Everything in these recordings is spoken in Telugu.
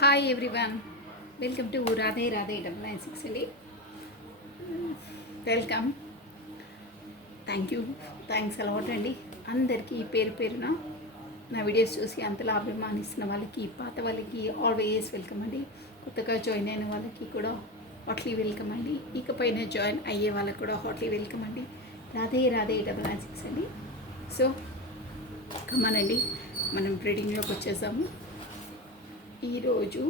Hi everyone, welcome to Radhe Radhe 996 అండి. వెల్కమ్. థ్యాంక్స్ అలాట్ అండి. అందరికీ పేరు పేరున నా వీడియోస్ చూసి అంతలా అభిమానిస్తున్న వాళ్ళకి, పాత వాళ్ళకి ఆల్వేస్ వెల్కమ్ అండి. కొత్తగా జాయిన్ అయిన వాళ్ళకి కూడా హాట్లీ వెల్కమ్ అండి. ఇకపైన జాయిన్ అయ్యే వాళ్ళకి కూడా హాట్లీ వెల్కమ్ అండి. రాధే రాధే 996 అండి. సో కమానండి, మనం ట్రేడింగ్లోకి వచ్చేసాము. ఈరోజు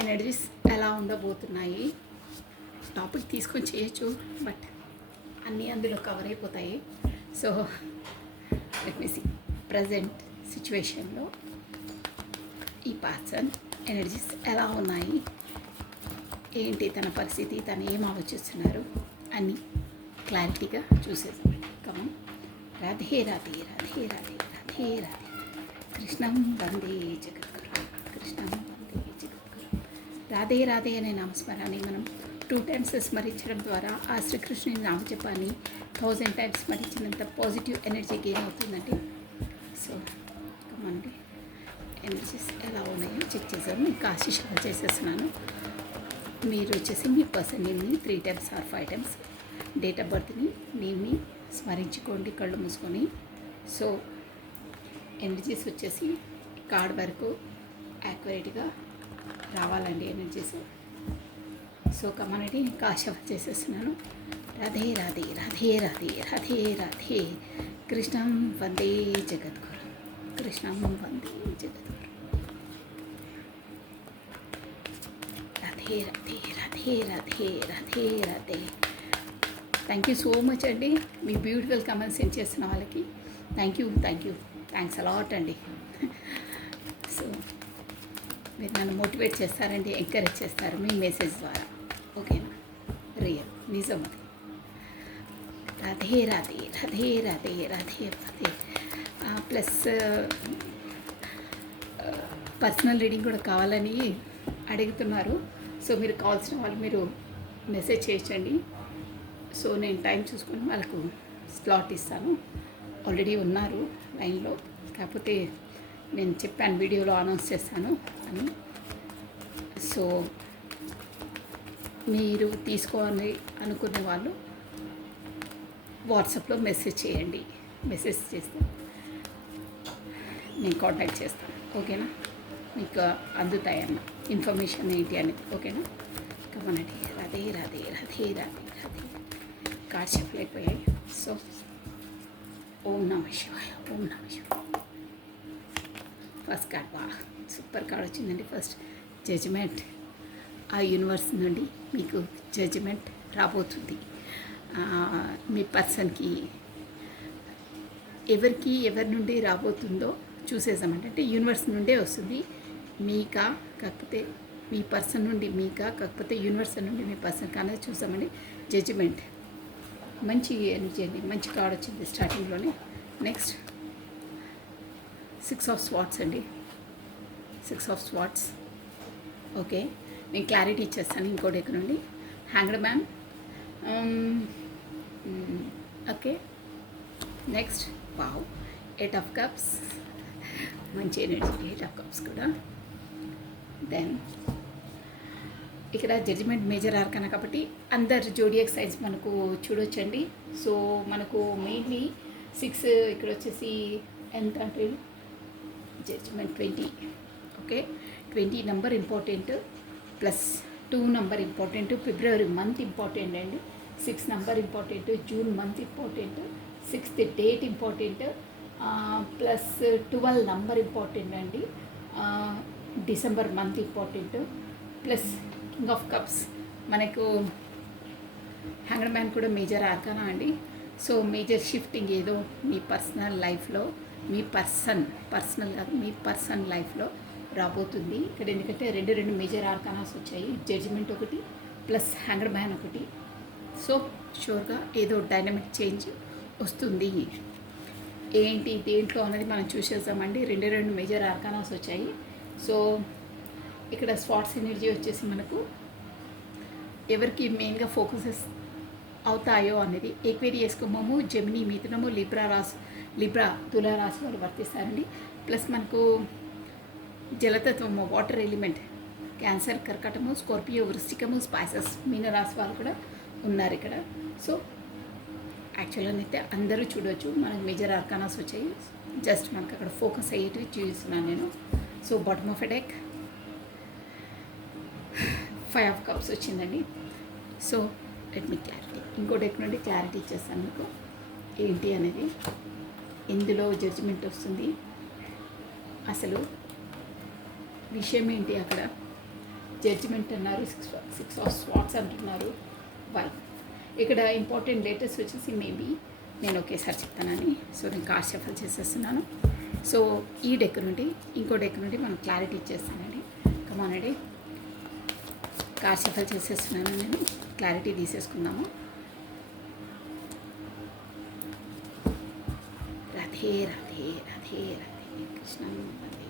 ఎనర్జీస్ ఎలా ఉండబోతున్నాయి టాపిక్ తీసుకొని చేయొచ్చు, బట్ అన్నీ అందులో కవర్ అయిపోతాయి. So let me see present సిచ్యువేషన్లో ఈ పర్సన్ ఎనర్జీస్ ఎలా ఉన్నాయి, ఏంటి తన పరిస్థితి, తను ఏం ఆలోచిస్తున్నారు అన్నీ క్లారిటీగా చూసేసాం. కమన్. రాధే రాధే రాధే రాధే రాధే రాధే కృష్ణం వందే జగద్గురు, కృష్ణం వందే జగద్గురు. రాధే రాధే అనే నామస్మరాన్ని మనం 2 times స్మరించడం ద్వారా ఆ శ్రీకృష్ణుని నామజపాన్ని 1000 times స్మరించినంత పాజిటివ్ ఎనర్జీ గెయిన్ అవుతుందండి. సో కమండి, ఎనర్జీస్ ఎలా ఉన్నాయో చెక్ చేసాము. ఇంకా ఆశీస్సులు చేసేస్తున్నాను. మీరు వచ్చేసి మీ పర్సన్ నేమ్ని 3 times or 5 times, date of బర్త్ని, నేమ్ని స్మరించుకోండి కళ్ళు మూసుకొని. సో ఎనర్జీస్ వచ్చేసి కార్డ్ వరకు యాక్యురేట్గా రావాలండి ఎనర్జీస్. సో కమనటి ఇంకా ఆశ చేసేస్తున్నాను. రాధే రాధే రాధే రాధే రాధే రాధే కృష్ణం వందే జగద్గురు, కృష్ణం వందే జగద్గురు. Radhe Radhe Radhe Radhe Radhe Radhe. Thank you so much అండి, మీ బ్యూటిఫుల్ కమెంట్స్ సెండ్ చేస్తున్న వాళ్ళకి థ్యాంక్స్ అలాట్ అండి. సో మీరు నన్ను మోటివేట్ చేస్తారండి, ఎంకరేజ్ చేస్తారు మీ మెసేజ్ ద్వారా. ఓకేనా? రియల్ నిజం అది. Radhe Radhe Radhe Radhe Radhe Radhe. Plus personal reading కూడా కావాలని అడుగుతున్నారు. సో మీరు కావాల్సిన వాళ్ళు మీరు మెసేజ్ చేయొచ్చండి. సో నేను టైం చూసుకొని వాళ్ళకు స్లాట్ ఇస్తాను. ఆల్రెడీ ఉన్నారు లైన్లో, కాకపోతే నేను చెప్పాను వీడియోలో అనౌన్స్ చేస్తాను అని. సో మీరు తీసుకోవాలి అనుకునే వాళ్ళు వాట్సాప్లో మెసేజ్ చేయండి. మెసేజ్ చేస్తే నేను కాంటాక్ట్ చేస్తాను. ఓకేనా? మీకు అందుతాయన్న ఇన్ఫర్మేషన్ ఏంటి అనేది. ఓకేనా? కమనండి. రాధే రాధే రాధే రాధే రాధే. కార్డ్స్ చెప్పలేకపోయాయి. సో ఓం నమః శివాయ, ఓం నమః శివాయ. ఫస్ట్ కార్డ్ బా సూపర్ కార్డ్ వచ్చిందండి. First judgement. ఆ యూనివర్స్ నుండి మీకు జడ్జిమెంట్ రాబోతుంది. మీ పర్సన్కి ఎవరి నుండి రాబోతుందో చూసేసామంటే, అంటే యూనివర్స్ నుండే వస్తుంది. మీకా కాకపోతే మీ పర్సన్ నుండి మీకా, కాకపోతే యూనివర్స్ నుండి మీ పర్సన్ అనేది చూసామండి. జడ్జిమెంట్ మంచి ఎనర్జీ అండి, మంచి కార్డ్ వచ్చింది స్టార్టింగ్లోనే. నెక్స్ట్ 6 of Swords అండి. 6 of Swords. ఓకే, నేను క్లారిటీ ఇచ్చేస్తాను ఇంకో డెక్ నుండి. Hanged man. Okay, next wow 8 of Cups. మంచి ఎనర్జీ 8 of Cups కూడా. దెన్ ఇక్కడ జడ్జిమెంట్ మేజర్ ఆర్కనా కాబట్టి అందరు జోడియాక్ సైన్స్ మనకు చూడొచ్చండి. సో మనకు మెయిన్లీ 6 ఇక్కడ వచ్చేసి ఎంత అంటే judgement 20. Okay, 20 number important, plus 2 number important, February month important అండి, 6 number important, June month important, 6th date important, plus 12 number important అండి, December month important, plus king of cups. మనకు హ్యాంగర్ మ్యాన్ కూడా మేజర్ ఆర్కానా అండి. సో మేజర్ షిఫ్టింగ్ ఏదో మీ పర్సనల్ లైఫ్లో, మీ పర్సనల్ కాదు మీ పర్సన్ లైఫ్లో రాబోతుంది ఇక్కడ. ఎందుకంటే రెండు మేజర్ ఆర్కానాస్ వచ్చాయి, జడ్జిమెంట్ ఒకటి ప్లస్ హ్యాంగర్ మ్యాన్ ఒకటి. సో షూర్గా ఏదో డైనమిక్ చేంజ్ వస్తుంది. ఏంటి దేంట్లో అనేది మనం చూసేద్దామండి. రెండు మేజర్ ఆర్కానాస్ వచ్చాయి. సో ఇక్కడ స్పాట్స్ ఎనర్జీ వచ్చేసి మనకు ఎవరికి మెయిన్గా ఫోకసెస్ అవుతాయో అనేది ఎక్వేరియస్, కుంభము, జెమిని, మిథునము, లిబ్రా తులా రాశి వాళ్ళు వర్తిస్తారండి. ప్లస్ మనకు జలతత్వము వాటర్ ఎలిమెంట్, క్యాన్సర్, కర్కటము, స్కార్పియో, వృశ్చికము, స్పైసెస్, మీనరాశి వాళ్ళు కూడా ఉన్నారు ఇక్కడ. సో యాక్చువల్గా అయితే అందరూ చూడవచ్చు. మనకు మేజర్ ఆర్కానాస్ వచ్చాయి, జస్ట్ మనకు అక్కడ ఫోకస్ అయ్యేటివి చూపిస్తున్నాను నేను. So bottom of a deck 5 of cups వచ్చిందండి. సో లెట్ మీ క్లారిటీ, ఇంకో డెక్ నుండి క్లారిటీ ఇచ్చేస్తాను మీకు ఏంటి అనేది. ఇందులో జడ్జిమెంట్ వస్తుంది, అసలు విషయం ఏంటి అక్కడ. జడ్జిమెంట్ అన్నారు, 6 ఆఫ్ స్వాట్స్ అంటున్నారు. వై ఇక్కడ ఇంపార్టెంట్ డేటర్స్ వచ్చేసి మేబీ నేను ఒకేసారి చెప్తానని. సో నేను కార్డ్ షఫల్ చేసేస్తున్నాను. సో ఈ డెక్ నుండి ఇంకో డెక్ నుండి మనం క్లారిటీ ఇచ్చేస్తానండి. కమాన్ అండి, కార్డ్ షఫల్ చేసేస్తున్నాను నేను, క్లారిటీ తీసేసుకుందాము. రాధే రాధే రాధే రాధే కృష్ణం వందే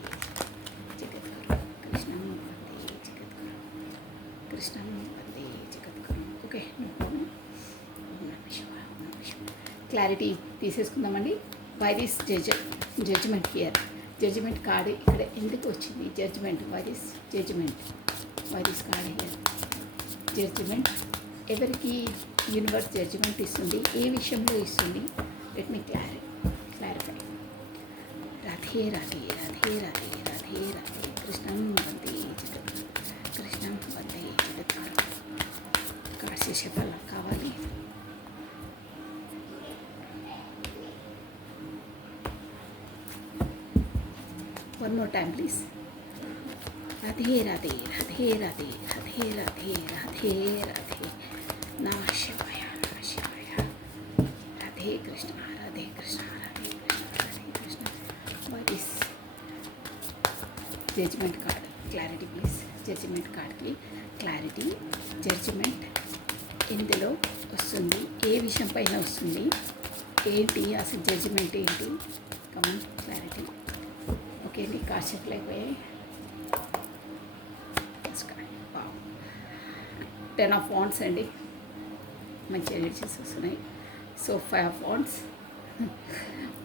జగద్గురు, కృష్ణం వందే జగద్గురు, కృష్ణం వందే జగద్గురు. ఓకే, క్లారిటీ తీసేసుకుందామండి. Why this judgement here, judgement card ఇక్కడ ఎందుకు వచ్చింది? Judgement, why this judgement, why this card here. Judgement ఎవరికి యూనివర్స్ జడ్జిమెంట్ ఇస్తుంది, ఏ విషయంలో ఇస్తుంది? Let me clarify. Radhe Radhe Radhe Radhe Radhe Radhe కృష్ణం వందే జగత్, కృష్ణం వందే జగత్. కార్డ్ చేసే వాళ్ళకి కావాలి. One more time, please. Radhe Radhe Radhe Radhe Radhe Radhe Radhe Radhe Namah Shivaya Namah Shivaya. Radhe Krishna Radhe Krishna Radhe Krishna Radhe Krishna. What is judgment card? Clarity, please. Judgment card ki clarity. Judgment ఇందులో వస్తుంది, ఏ విషయం పైన వస్తుంది, ఏంటి అసలు జడ్జిమెంట్ ఏంటి? Come on clarity. ఓకే అండి, కార్డ్ షఫల్ అయిపోయాయి. 10 ఆఫ్ వాండ్స్ అండి, మంచి ఎనర్జీస్ వస్తున్నాయి. So 5 of wands,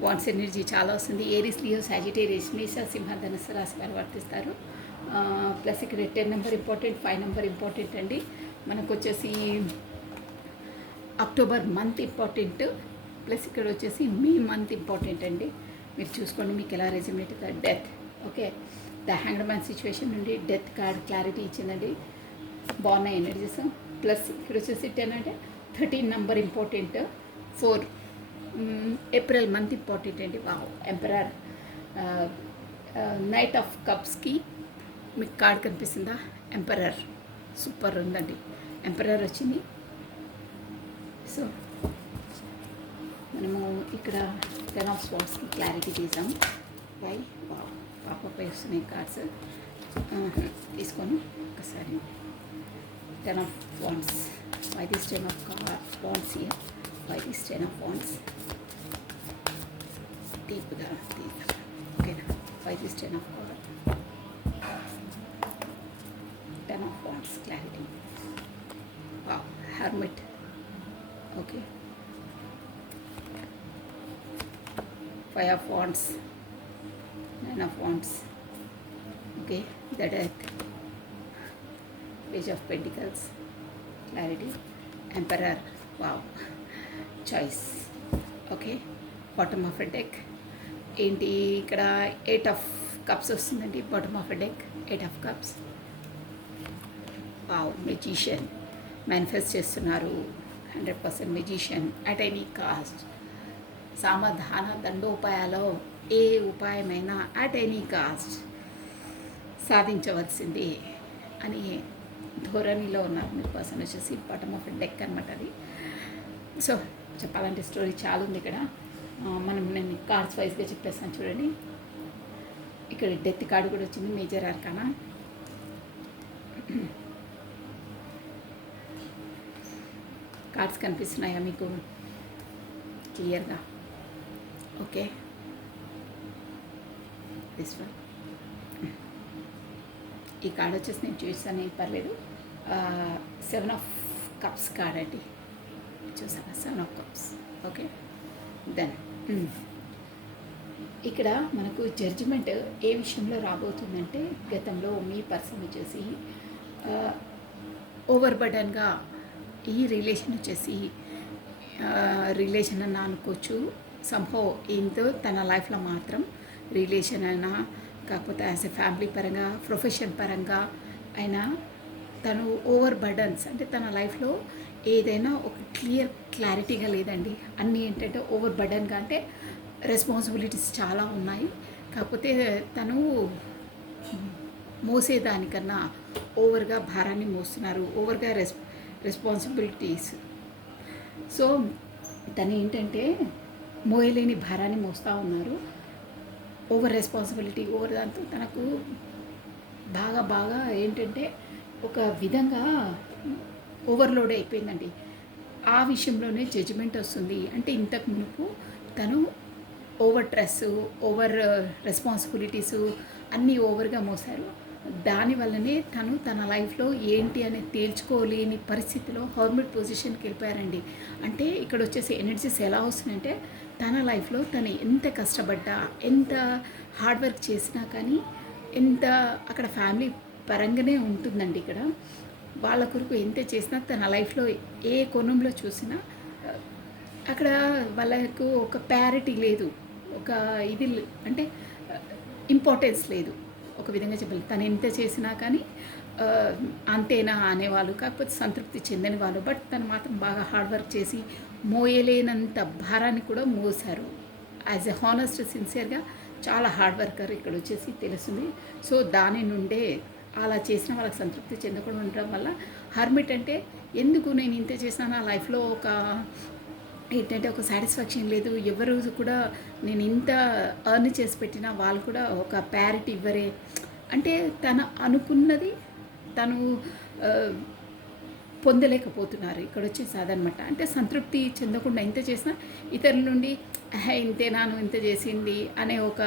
wands energy చాలా వస్తుంది. ఏరీస్, లియో, సాజిటేరియస్, మేష, సింహ, ధనుస్సు రాశి వారు వర్తిస్తారు. ప్లస్ ఇక్కడ 10 నెంబర్ ఇంపార్టెంట్, 5 నెంబర్ ఇంపార్టెంట్ అండి. మనకు వచ్చేసి అక్టోబర్ మంత్ ఇంపార్టెంట్, ప్లస్ ఇక్కడ వచ్చేసి మే మంత్ ఇంపార్టెంట్ అండి. మీరు చూసుకోండి మీకు ఎలా రెజ్యూమేట్. Death, okay, the hanged man situation నుండి డెత్ కార్డ్ క్లారిటీ ఇచ్చిందండి. బాగున్నాయి ఎనర్జీస్. ప్లస్ ఇక్కడ వచ్చేసి 10 అంటే 13 number important, 4 April month important అండి. వావ్, ఎంపరర్, నైట్ ఆఫ్ కప్స్కి మీకు కార్డ్ కనిపిస్తుందా? ఎంపరర్, సూపర్ ఉందండి. ఎంపరర్ వచ్చింది. సో మనము ఇక్కడ 10 ఆఫ్ స్వాట్స్కి క్లారిటీ తీసాం. వై వావ్, పాపపై వస్తున్నాయి కార్డ్స్. తీసుకొని ఒకసారి 10 of wands. Why this 10 of wands here, why this 10 of wands. డీప్గా తీద్దాం, ఓకేనా? Why this 10 of wands, 10 of wands clarity. Wow, hermit, okay. 5 of wands, 9 of wands, okay, the death, page of pentacles, clarity, emperor, wow, choice, okay. Bottom of a deck ఏంటి ఇక్కడ 8 of cups వస్తుందండి. Bottom of a deck 8 of cups. Wow, magician manifest చేస్తున్నారు. 100% మెజిషియన్ అట్ ఎనీ కాస్ట్. సామధాన దండోపాయాలో ఏ ఉపాయమైనా అట్ ఎనీ కాస్ట్ సాధించవలసింది అని ధోరణిలో ఉన్నారు మీ పర్సన్ వచ్చేసి. బాటమ్ ఆఫ్ డెక్ అనమాట అది. సో చెప్పాలంటే స్టోరీ చాలా ఉంది ఇక్కడ. నేను కార్డ్స్ వైజ్గా చెప్పేస్తాను చూడండి. ఇక్కడ డెత్ కార్డు కూడా వచ్చింది, మేజర్ ఆర్కానా. కార్డ్స్ కనిపిస్తున్నాయా మీకు క్లియర్గా? Okay, this one. ఈ కార్డ్ వచ్చేసి నేను చూసాను, ఏం పర్లేదు. 7 ఆఫ్ కప్స్ కార్డ్ అండి, చూసాను. 7 ఆఫ్ కప్స్, ఓకే. దెన్ ఇక్కడ మనకు జడ్జిమెంట్ ఏ విషయంలో రాబోతుందంటే, గతంలో మీ పర్సన్ వచ్చేసి ఓవర్ బర్డన్గా ఈ రిలేషన్ వచ్చేసి రిలేషన్ అన్న అనుకోవచ్చు. సంహౌ ఏందో తన లైఫ్లో మాత్రం రిలేషన్ అయినా, కాకపోతే యాజ్ ఎ ఫ్యామిలీ పరంగా, ప్రొఫెషన్ పరంగా అయినా తను ఓవర్ బర్డన్స్ అంటే తన లైఫ్లో ఏదైనా ఒక క్లారిటీగా లేదండి. అన్నీ ఏంటంటే ఓవర్ బర్డన్గా, అంటే రెస్పాన్సిబిలిటీస్ చాలా ఉన్నాయి. కాకపోతే తను మోసేదానికన్నా ఓవర్గా భారాన్ని మోస్తున్నారు, ఓవర్గా రెస్పాన్సిబిలిటీస్. సో తను ఏంటంటే మోయలేని భారాన్ని మోస్తూ ఉన్నారు. ఓవర్ రెస్పాన్సిబిలిటీ, ఓవర్ దాంతో తనకు బాగా ఏంటంటే ఒక విధంగా ఓవర్లోడ్ అయిపోయిందండి. ఆ విషయంలోనే జడ్జిమెంట్ వస్తుంది. అంటే ఇంతకు మునుపు తను ఓవర్ స్ట్రెస్, ఓవర్ రెస్పాన్సిబిలిటీసు అన్నీ ఓవర్గా మోసారు. దానివల్లనే తను తన లైఫ్లో ఏంటి అనేది తేల్చుకోలేని పరిస్థితిలో హర్మిట్ పొజిషన్కి వెళ్ళిపోయారండి. అంటే ఇక్కడ వచ్చేసి ఎనర్జీస్ ఎలా వస్తున్నాయంటే, తన లైఫ్లో తను ఎంత కష్టపడ్డా, ఎంత హార్డ్ వర్క్ చేసినా కానీ, ఎంత అక్కడ ఫ్యామిలీ పరంగానే ఉంటుందండి. ఇక్కడ వాళ్ళ కొరకు ఎంత చేసినా తన లైఫ్లో ఏ కోణంలో చూసినా అక్కడ వాళ్ళకు ఒక ప్యారిటీ లేదు, ఒక ఇది అంటే ఇంపార్టెన్స్ లేదు. ఒక విధంగా చెప్పాలి, తను ఎంత చేసినా కానీ అంతేనా అనేవాళ్ళు, కాకపోతే సంతృప్తి చెందని వాళ్ళు. బట్ తను మాత్రం బాగా హార్డ్ వర్క్ చేసి మోయలేనంత భారాన్ని కూడా మోసారు. యాజ్ ఎ హానెస్ట్, సిన్సియర్గా చాలా హార్డ్ వర్కర్ ఇక్కడ వచ్చేసి తెలుస్తుంది. సో దాని నుండే అలా చేసిన వాళ్ళకి సంతృప్తి చెందకుండా ఉండడం వల్ల హర్మిట్ అంటే ఎందుకు నేను ఇంత చేసినా నా లైఫ్లో ఒక ఏంటంటే ఒక సాటిస్ఫాక్షన్ లేదు, ఎవరు కూడా నేను ఇంత ఎర్న్ చేసి పెట్టినా వాళ్ళు కూడా ఒక ప్యారిటీ ఇవ్వరే. అంటే తను అనుకున్నది తను పొందలేకపోతున్నారు. ఇక్కడ వచ్చేసి అదనమాట. అంటే సంతృప్తి చెందకుండా ఇంత చేసినా ఇతరుల నుండి ఇంతేనాను ఇంత చేసింది అనే ఒక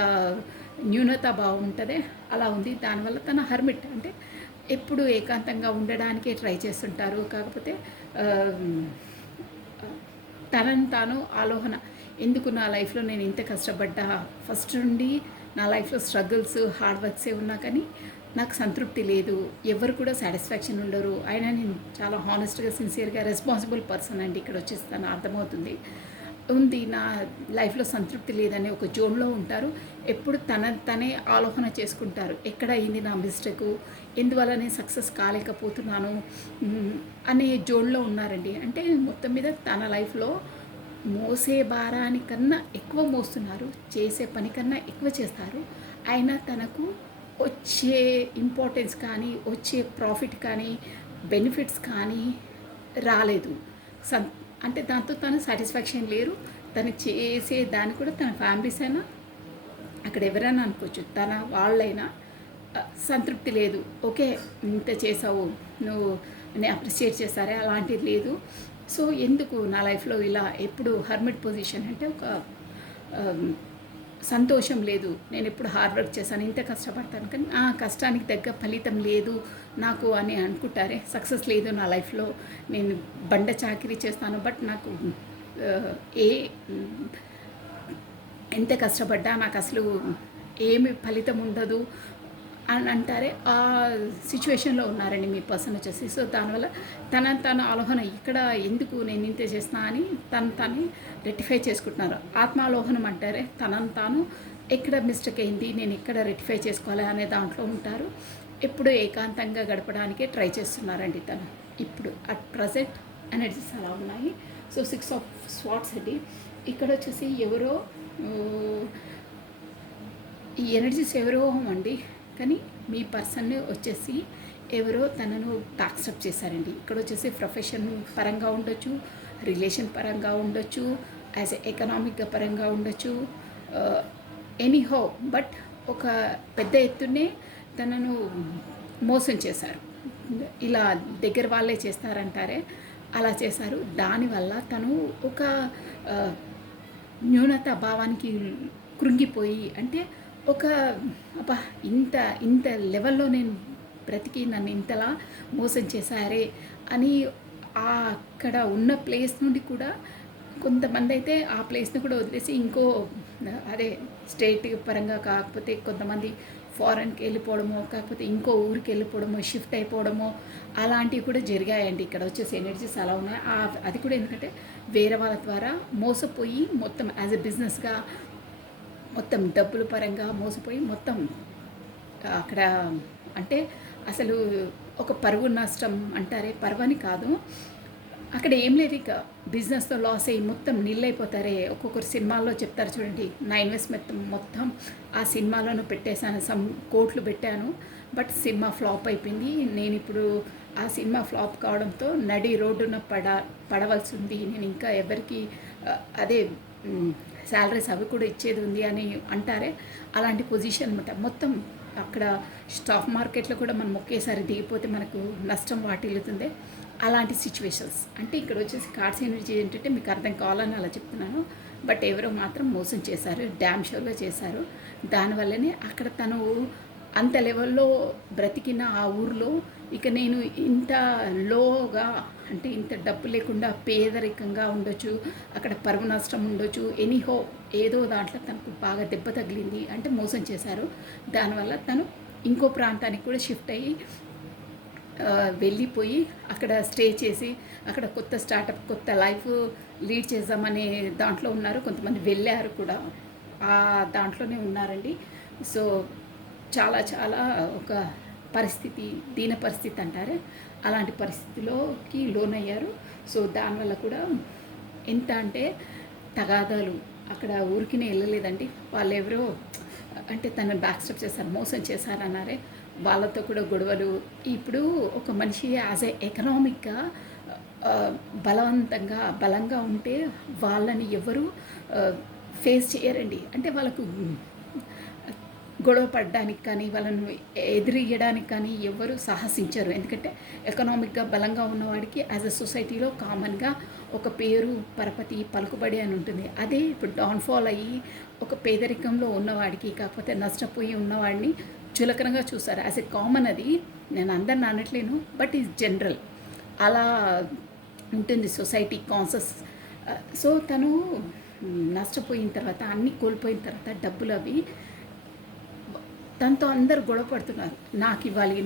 న్యూనతా భావం ఉంటుంది, అలా ఉంది. దానివల్ల తన హర్మిట్ అంటే ఎప్పుడు ఏకాంతంగా ఉండడానికే ట్రై చేస్తుంటారు. కాకపోతే తనను తాను ఆలోచన, ఎందుకు నా లైఫ్లో నేను ఇంత కష్టపడ్డా, ఫస్ట్ నుండి నా లైఫ్లో స్ట్రగుల్స్, హార్డ్ వర్క్సే ఉన్నా కానీ నాకు సంతృప్తి లేదు, ఎవరు కూడా సాటిస్ఫాక్షన్ ఉండరు. అయినా నేను చాలా హానెస్ట్గా, సిన్సియర్గా, రెస్పాన్సిబుల్ పర్సన్ అండి. ఇక్కడ వచ్చేసి తను అర్థమవుతుంది ఉంది, నా లైఫ్లో సంతృప్తి లేదనే ఒక జోన్లో ఉంటారు. ఎప్పుడు తనే ఆలోచన చేసుకుంటారు, ఎక్కడ అయింది నా మిస్టేక్, ఎందువల్ల నేను సక్సెస్ కాలేకపోతున్నాను అనే జోన్లో ఉన్నారండి. అంటే మొత్తం మీద తన లైఫ్లో మోసే భారానికన్నా ఎక్కువ మోస్తున్నారు, చేసే పని కన్నా ఎక్కువ చేస్తారు. అయినా తనకు వచ్చే ఇంపార్టెన్స్ కానీ, వచ్చే ప్రాఫిట్ కానీ, బెనిఫిట్స్ కానీ రాలేదు. అంటే దాంతో తను సాటిస్ఫాక్షన్ లేరు. తను చేసే దాన్ని కూడా తన ఫ్యామిలీస్ అయినా, అక్కడ ఎవరైనా అనుకోవచ్చు, తన వాళ్ళైనా సంతృప్తి లేదు. ఓకే ఇంత చేసావు, నువ్వు నేను అప్రిషియేట్ చేస్తారే, అలాంటిది లేదు. సో ఎందుకు నా లైఫ్లో ఇలా ఎప్పుడు హర్మిట్ పొజిషన్ అంటే ఒక సంతోషం లేదు. నేను ఎప్పుడు హార్డ్ వర్క్ చేశాను, ఇంత కష్టపడతాను, కానీ ఆ కష్టానికి తగ్గ ఫలితం లేదు నాకు అని అనుకుంటారే. సక్సెస్ లేదు నా లైఫ్లో, నేను బండ చాకిరీ చేస్తాను, బట్ నాకు ఎంత కష్టపడ్డా నాకు అసలు ఏమి ఫలితం ఉండదు అని అంటారే. ఆ సిచ్యువేషన్లో ఉన్నారండి మీ పర్సన్ వచ్చేసి. సో దానివల్ల తన ఆలోచన ఇక్కడ ఎందుకు నేను ఇంత చేసినా అని తను రెక్టిఫై చేసుకుంటున్నారు. ఆత్మాలోహనం అంటారే, తనను తాను ఎక్కడ మిస్టేక్ అయింది, నేను ఎక్కడ రెక్టిఫై చేసుకోవాలి అనే దాంట్లో ఉంటారు. ఎప్పుడు ఏకాంతంగా గడపడానికే ట్రై చేస్తున్నారండి తను. ఇప్పుడు అట్ ప్రజెంట్ ఎనర్జీస్ అలా ఉన్నాయి. సో 6 ఆఫ్ స్వాట్స్ అండి. ఇక్కడ వచ్చేసి ఎవరో ఈ ఎనర్జీస్ ఎవరో అండి, కానీ మీ పర్సన్ వచ్చేసి ఎవరో తనను టాక్స్అప్ చేశారండి. ఇక్కడ వచ్చేసి ప్రొఫెషన్ పరంగా ఉండొచ్చు, రిలేషన్ పరంగా ఉండొచ్చు, యాజ్ ఎకనామిక్ పరంగా ఉండొచ్చు, ఎనీహో. బట్ ఒక పెద్ద ఎత్తునే తనను మోసం చేశారు. ఇలా దగ్గర వాళ్ళే చేస్తారంటారే, అలా చేశారు. దానివల్ల తను ఒక న్యూనత భావానికి కృంగిపోయి, అంటే ఒక అబ్బా ఇంత లెవెల్లో నేను బ్రతికి నన్ను ఇంతలా మోసం చేశారే అని అక్కడ ఉన్న ప్లేస్ నుండి కూడా కొంతమంది అయితే ఆ ప్లేస్ని కూడా వదిలేసి ఇంకో అదే స్టేట్ పరంగా కాకపోతే కొంతమంది ఫారెన్కి వెళ్ళిపోవడమో కాకపోతే ఇంకో ఊరికి వెళ్ళిపోవడమో షిఫ్ట్ అయిపోవడమో అలాంటివి కూడా జరిగాయండి. ఇక్కడ వచ్చేసి ఎనర్జీస్ అలా ఉన్నాయి. అది కూడా ఎందుకంటే వేరే వాళ్ళ ద్వారా మోసపోయి మొత్తం యాజ్ ఎ బిజినెస్గా మొత్తం డబ్బుల పరంగా మోసపోయి మొత్తం అక్కడ అంటే అసలు ఒక పరువు నష్టం అంటారే, పరువని కాదు, అక్కడ ఏం లేదు, ఇక బిజినెస్తో లాస్ అయ్యి మొత్తం నిల్లైపోతారే. ఒక్కొక్కరు సినిమాల్లో చెప్తారు చూడండి, నా ఇన్వెస్ట్మెంట్ మొత్తం ఆ సినిమాలోనూ పెట్టేశాను, సమ్ కోట్లు పెట్టాను, బట్ సినిమా ఫ్లాప్ అయిపోయింది. నేను ఇప్పుడు ఆ సినిమా ఫ్లాప్ కావడంతో నడి రోడ్డున పడవలసి ఉంది. నేను ఇంకా ఎవరికి అదే శాలరీస్ అవి కూడా ఇచ్చేది ఉంది అని అంటారే, అలాంటి పొజిషన్ అనమాట. మొత్తం అక్కడ స్టాక్ మార్కెట్లో కూడా మనం ఒకేసారి దిగిపోతే మనకు నష్టం వాటిల్లుతుంది. అలాంటి సిచ్యువేషన్స్ అంటే ఇక్కడ వచ్చేసి కార్డ్స్ ఎనర్జీ ఏంటంటే మీకు అర్థం కావాలని అలా చెప్తున్నాను. బట్ ఎవరో మాత్రం మోసం చేశారు, డ్యామ్ షోర్గా చేశారు. దానివల్లనే అక్కడ తను అంత లెవెల్లో బ్రతికిన ఆ ఊరిలో ఇక నేను ఇంత లోగా అంటే ఇంత డబ్బు లేకుండా పేదరికంగా ఉండొచ్చు, అక్కడ పరువు నష్టం ఉండొచ్చు, ఎనీహో ఏదో దాంట్లో తనకు బాగా దెబ్బ తగిలింది అంటే మోసం చేశారు. దానివల్ల తను ఇంకో ప్రాంతానికి కూడా షిఫ్ట్ అయ్యి వెళ్ళిపోయి అక్కడ స్టే చేసి అక్కడ కొత్త స్టార్టప్ కొత్త లైఫ్ లీడ్ చేద్దామనే దాంట్లో ఉన్నారు. కొంతమంది వెళ్ళారు కూడా ఆ దాంట్లోనే ఉన్నారండి. సో చాలా చాలా ఒక పరిస్థితి, దీన పరిస్థితి అంటారే, అలాంటి పరిస్థితిలోకి లోనయ్యారు. సో దానివల్ల కూడా ఎంత అంటే తగాదాలు, అక్కడ ఊరికినే వెళ్ళలేదండి, వాళ్ళు ఎవరో అంటే తనని బ్యాక్ స్టెప్ చేశారు, మోసం చేశారన్నారే, వాళ్ళతో కూడా గొడవలు. ఇప్పుడు ఒక మనిషి యాజ్ ఏ ఎకనామిక్గా బలంగా ఉంటే వాళ్ళని ఎవరు ఫేస్ చేయరండి. అంటే వాళ్ళకు గొడవ పడడానికి కానీ వాళ్ళను ఎదిరియడానికి కానీ ఎవరు సాహసించరు. ఎందుకంటే ఎకనామిక్గా బలంగా ఉన్నవాడికి యాజ్ అ సొసైటీలో కామన్గా ఒక పేరు, పరపతి, పలుకుబడి అని ఉంటుంది. అదే ఇప్పుడు డౌన్ఫాల్ అయ్యి ఒక పేదరికంలో ఉన్నవాడికి కాకపోతే నష్టపోయి ఉన్నవాడిని చులకనగా చూస్తారు. యాజ్ ఎ కామన్, అది నేను అందరిని అనట్లేను, బట్ ఈజ్ జనరల్ అలా ఉంటుంది సొసైటీ కాన్సెస్. సో తను నష్టపోయిన తర్వాత, అన్నీ కోల్పోయిన తర్వాత డబ్బులు అవి తనతో అందరు గొడవ పడుతున్నారు, నాకు ఇవ్వాలి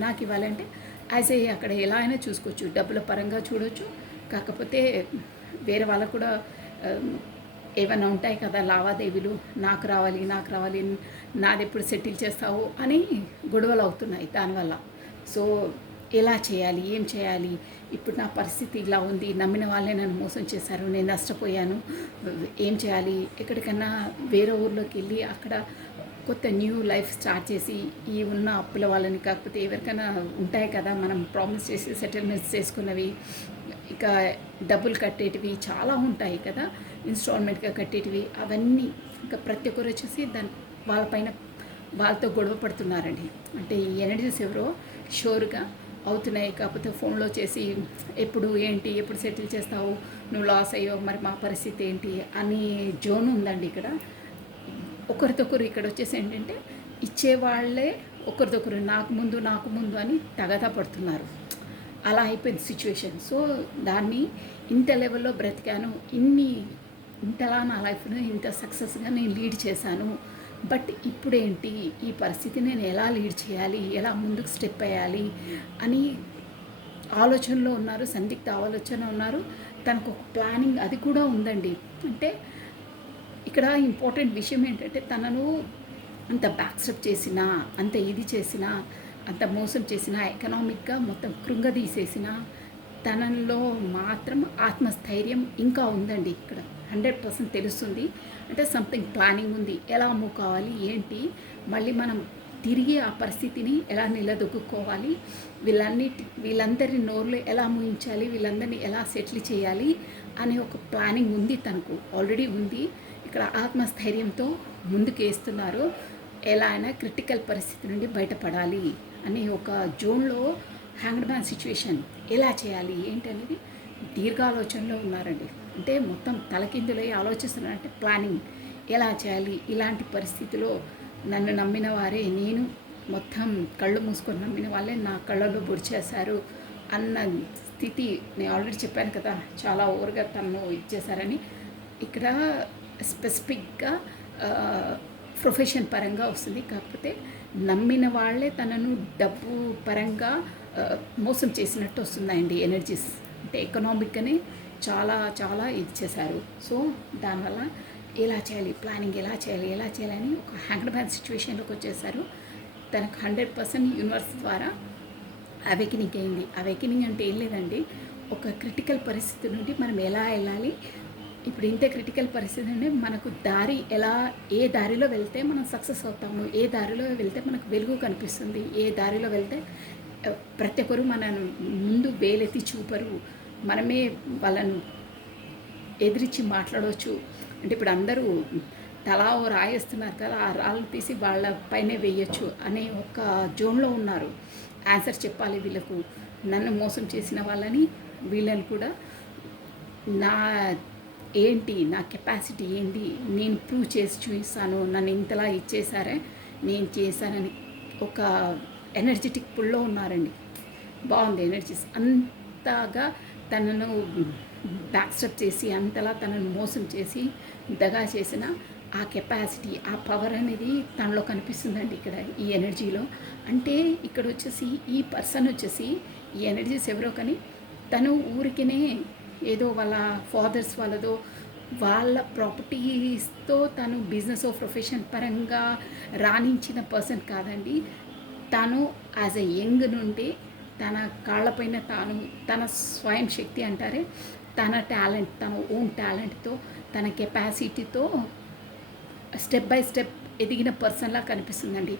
అంటే యాజ్ ఏ అక్కడ ఎలా అయినా చూసుకోవచ్చు, డబ్బుల పరంగా చూడవచ్చు, కాకపోతే వేరే వాళ్ళకు కూడా ఏమైనా ఉంటాయి కదా లావాదేవీలు, నాకు రావాలి నాది ఎప్పుడు సెటిల్ చేస్తావు అని గొడవలు అవుతున్నాయి దానివల్ల. సో ఎలా చేయాలి, ఏం చేయాలి, ఇప్పుడు నా పరిస్థితి ఇలా ఉంది, నమ్మిన వాళ్ళే నన్ను మోసం చేశారు, నేను నష్టపోయాను, ఏం చేయాలి, ఎక్కడికన్నా వేరే ఊర్లోకి వెళ్ళి అక్కడ కొత్త న్యూ లైఫ్ స్టార్ట్ చేసి ఈ ఉన్న అప్పుల వాళ్ళని కాకపోతే ఎవరికైనా ఉంటాయి కదా మనం ప్రామిస్ చేసి సెటిల్మెంట్స్ చేసుకున్నవి, ఇక డబ్బులు కట్టేటివి చాలా ఉంటాయి కదా, ఇన్స్టాల్మెంట్గా కట్టేటివి, అవన్నీ ఇంకా ప్రతి ఒక్కరు వచ్చేసి వాళ్ళతో గొడవ పడుతున్నారండి. అంటే ఈ ఎనర్జీస్ ఎవరో షోర్గా అవుతున్నాయి. కాకపోతే ఫోన్లో చేసి ఎప్పుడు సెటిల్ చేస్తావు, నువ్వు లాస్ అయ్యో, మరి మా పరిస్థితి ఏంటి అని జోన్ ఉందండి ఇక్కడ. ఒకరికొకరు ఇక్కడ వచ్చేసి ఏంటంటే ఇచ్చేవాళ్ళే ఒకరికొకరు నాకు ముందు అని తగదా పడుతున్నారు. అలా అయిపోయింది సిచ్యువేషన్. సో దాన్ని ఇంత లెవెల్లో బ్రతికాను, ఇంతలా నా లైఫ్ను ఇంత సక్సెస్గా నేను లీడ్ చేశాను, బట్ ఇప్పుడేంటి ఈ పరిస్థితి, నేను ఎలా లీడ్ చేయాలి, ఎలా ముందుకు స్టెప్ అయ్యాలి అని ఆలోచనలో ఉన్నారు, సందిగ్ధ ఆలోచన ఉన్నారు. తనకు ఒక ప్లానింగ్ అది కూడా ఉందండి. అంటే ఇక్కడ ఇంపార్టెంట్ విషయం ఏంటంటే తనను అంత బ్యాక్ స్టెప్ చేసినా, అంత ఇది చేసినా, అంత మోసం చేసినా, ఎకనామిక్గా మొత్తం కృంగదీసేసిన తనలో మాత్రం ఆత్మస్థైర్యం ఇంకా ఉందండి. ఇక్కడ 100% తెలుస్తుంది. అంటే సంథింగ్ ప్లానింగ్ ఉంది, ఎలా మూవ్ కావాలి ఏంటి, మళ్ళీ మనం తిరిగి ఆ పరిస్థితిని ఎలా నిలదొక్కుకోవాలి, వీళ్ళందరి నోర్లు ఎలా మూయించాలి, వీళ్ళందరినీ ఎలా సెటిల్ చేయాలి అనే ఒక ప్లానింగ్ ఉంది తనకు, ఆల్రెడీ ఉంది. ఇక్కడ ఆత్మస్థైర్యంతో ముందుకేస్తున్నారు, ఎలా అయినా క్రిటికల్ పరిస్థితి నుండి బయటపడాలి అని ఒక జోన్లో హ్యాంగ్డ్ మ్యాన్ సిచ్యువేషన్, ఎలా చేయాలి ఏంటి అనేది దీర్ఘాలోచనలో ఉన్నారండి. అంటే మొత్తం తలకిందులై ఆలోచిస్తున్నారంటే ప్లానింగ్ ఎలా చేయాలి, ఇలాంటి పరిస్థితిలో నన్ను నమ్మిన వారే, నేను మొత్తం కళ్ళు మూసుకొని నమ్మిన వాళ్ళే నా కళ్ళలో పొడిచేశారు అన్న స్థితి. నేను ఆల్రెడీ చెప్పాను కదా, చాలా ఓవర్గా తను ఇచ్చేశారని. ఇక్కడ స్పెసిఫిక్గా ప్రొఫెషన్ పరంగా వస్తుంది. కాకపోతే నమ్మిన వాళ్ళే తనను డబ్బు పరంగా మోసం చేసినట్టు వస్తుందండి ఎనర్జీస్. అంటే ఎకనామిక్గానే చాలా చాలా ఇది చేశారు. సో దానివల్ల ఎలా చేయాలి, ప్లానింగ్ ఎలా చేయాలి అని ఒక హ్యాండ్ బ్యాగ్ సిచ్యువేషన్లోకి వచ్చేసారు. తనకు 100% యూనివర్స్ ద్వారా అవేకినింగ్ అయింది. అవేకినింగ్ అంటే ఏం లేదండి, ఒక క్రిటికల్ పరిస్థితి నుండి మనం ఎలా వెళ్ళాలి, ఇప్పుడు ఇంతే క్రిటికల్ పరిస్థితి నుండి మనకు దారి ఎలా, ఏ దారిలో వెళ్తే మనం సక్సెస్ అవుతాము, ఏ దారిలో వెళ్తే మనకు వెలుగు కనిపిస్తుంది, ఏ దారిలో వెళ్తే ప్రతి ఒక్కరు మన ముందు వేలెత్తి చూపరు, మనమే వాళ్ళను ఎదిరించి మాట్లాడవచ్చు. అంటే ఇప్పుడు అందరూ తలా ఓ రాయేస్తున్నారు కదా, ఆ రాళ్ళు తీసి వాళ్ళ పైనే వేయచ్చు అనే ఒక జోన్లో ఉన్నారు. ఆన్సర్ చెప్పాలి వీళ్ళకు, నన్ను మోసం చేసిన వాళ్ళని, వీళ్ళని కూడా నా ఏంటి, నా కెపాసిటీ ఏంటి, నేను ప్రూవ్ చేసి చూపిస్తాను, నన్ను ఇంతలా ఇచ్చేసారే, నేను చేశానని ఒక ఎనర్జెటిక్ పుల్లో ఉన్నారండి. బాగుంది ఎనర్జీస్. అంతగా తనను బ్యాక్స్టప్ చేసి, అంతలా తనను మోసం చేసి దగా చేసిన ఆ కెపాసిటీ, ఆ పవర్ అనేది తనలో కనిపిస్తుందండి ఇక్కడ ఈ ఎనర్జీలో. అంటే ఇక్కడ వచ్చేసి ఈ పర్సన్ వచ్చేసి ఈ ఎనర్జీస్ ఎవరో కానీ తను ఊరికనే ఏదో వాళ్ళ ఫాదర్స్ వాళ్ళదో వాళ్ళ ప్రాపర్టీస్తో తను బిజినెస్ ఆఫ్ ప్రొఫెషన్ పరంగా రాణించిన పర్సన్ కాదండి. తను యాజ్ ఎ యంగ్ నుండి తన కాళ్ళపైన తాను, తన స్వయం శక్తి అంటారే, తన టాలెంట్, తన ఓన్ టాలెంట్తో, తన కెపాసిటీతో స్టెప్ బై స్టెప్ ఎదిగిన పర్సన్లా కనిపిస్తుందండి.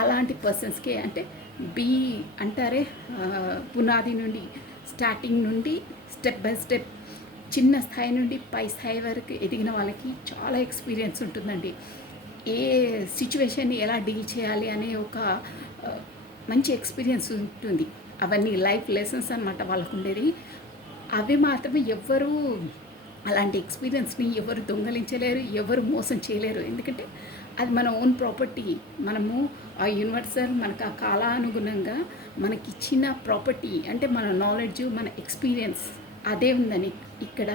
అలాంటి పర్సన్స్కే అంటే బీ అంటారే, పునాది నుండి, స్టార్టింగ్ నుండి స్టెప్ బై స్టెప్ చిన్న స్థాయి నుండి పై స్థాయి వరకు ఎదిగిన వాళ్ళకి చాలా ఎక్స్పీరియన్స్ ఉంటుందండి. ఏ సిచ్యువేషన్ని ఎలా డీల్ చేయాలి అనే ఒక మంచి ఎక్స్పీరియన్స్ ఉంటుంది. అవన్నీ లైఫ్ లెసన్స్ అనమాట వాళ్ళకు ఉండేది. అవి మాత్రమే ఎవ్వరూ అలాంటి ఎక్స్పీరియన్స్ని ఎవరు దొంగలించలేరు, ఎవరు మోసం చేయలేరు. ఎందుకంటే అది మన ఓన్ ప్రాపర్టీ. మనము ఆ యూనివర్సల్ మనకు ఆ కాలానుగుణంగా మనకిచ్చిన ప్రాపర్టీ. అంటే మన నాలెడ్జ్, మన ఎక్స్పీరియన్స్ అదే ఉందని ఇక్కడ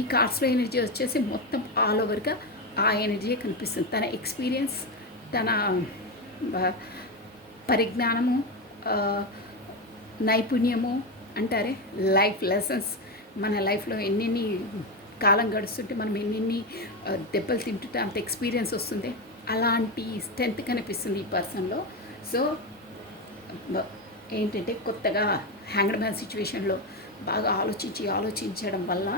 ఈ కార్డ్స్లో ఎనర్జీ వచ్చేసి మొత్తం ఆల్ ఓవర్గా ఆ ఎనర్జీ కనిపిస్తుంది. తన ఎక్స్పీరియన్స్, తన పరిజ్ఞానము, నైపుణ్యము అంటారే, లైఫ్ లెసన్స్. మన లైఫ్లో ఎన్నెన్ని కాలం గడుస్తుంటే మనం ఎన్నెన్ని దెబ్బలు తింటుంటే అంత ఎక్స్పీరియన్స్ వస్తుంది. అలాంటి స్ట్రెంత్ కనిపిస్తుంది ఈ పర్సన్లో. సో ఏంటంటే కొత్తగా హ్యాంగ్డ్ మ్యాన్ సిచ్యువేషన్లో బాగా ఆలోచించడం వల్ల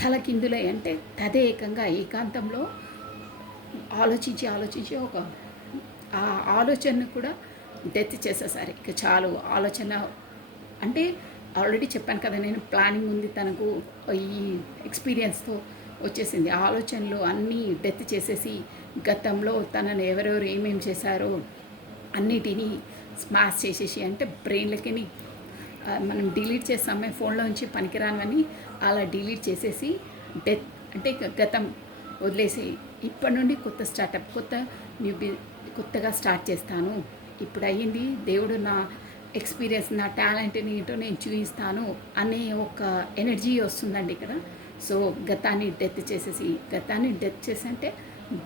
తలకిందులై, అంటే తదేకంగా ఏకాంతంలో ఆలోచించి ఒక ఆ ఆలోచనను కూడా డెత్ చేసేసారు. ఇక చాలు ఆలోచన అంటే ఆల్రెడీ చెప్పాను కదా నేను, ప్లానింగ్ ఉంది తనకు, ఈ ఎక్స్పీరియన్స్తో వచ్చేసింది. ఆలోచనలు అన్నీ డెత్ చేసేసి గతంలో తనను ఎవరెవరు ఏమేమి చేశారో అన్నిటినీ స్మాష్ చేసేసి, అంటే బ్రెయిన్లకి మనం డిలీట్ చేస్తామే ఫోన్లో నుంచి పనికిరానివని, అలా డిలీట్ చేసేసి డెత్ అంటే గతం వదిలేసి ఇప్పటి నుండి కొత్త స్టార్టప్, కొత్తగా స్టార్ట్ చేస్తాను. ఇప్పుడు అయ్యింది, దేవుడు నా ఎక్స్పీరియన్స్, నా టాలెంట్ని ఏంటో నేను చూపిస్తాను అనే ఒక ఎనర్జీ వస్తుందండి ఇక్కడ. సో గతాన్ని డెత్ చేసి అంటే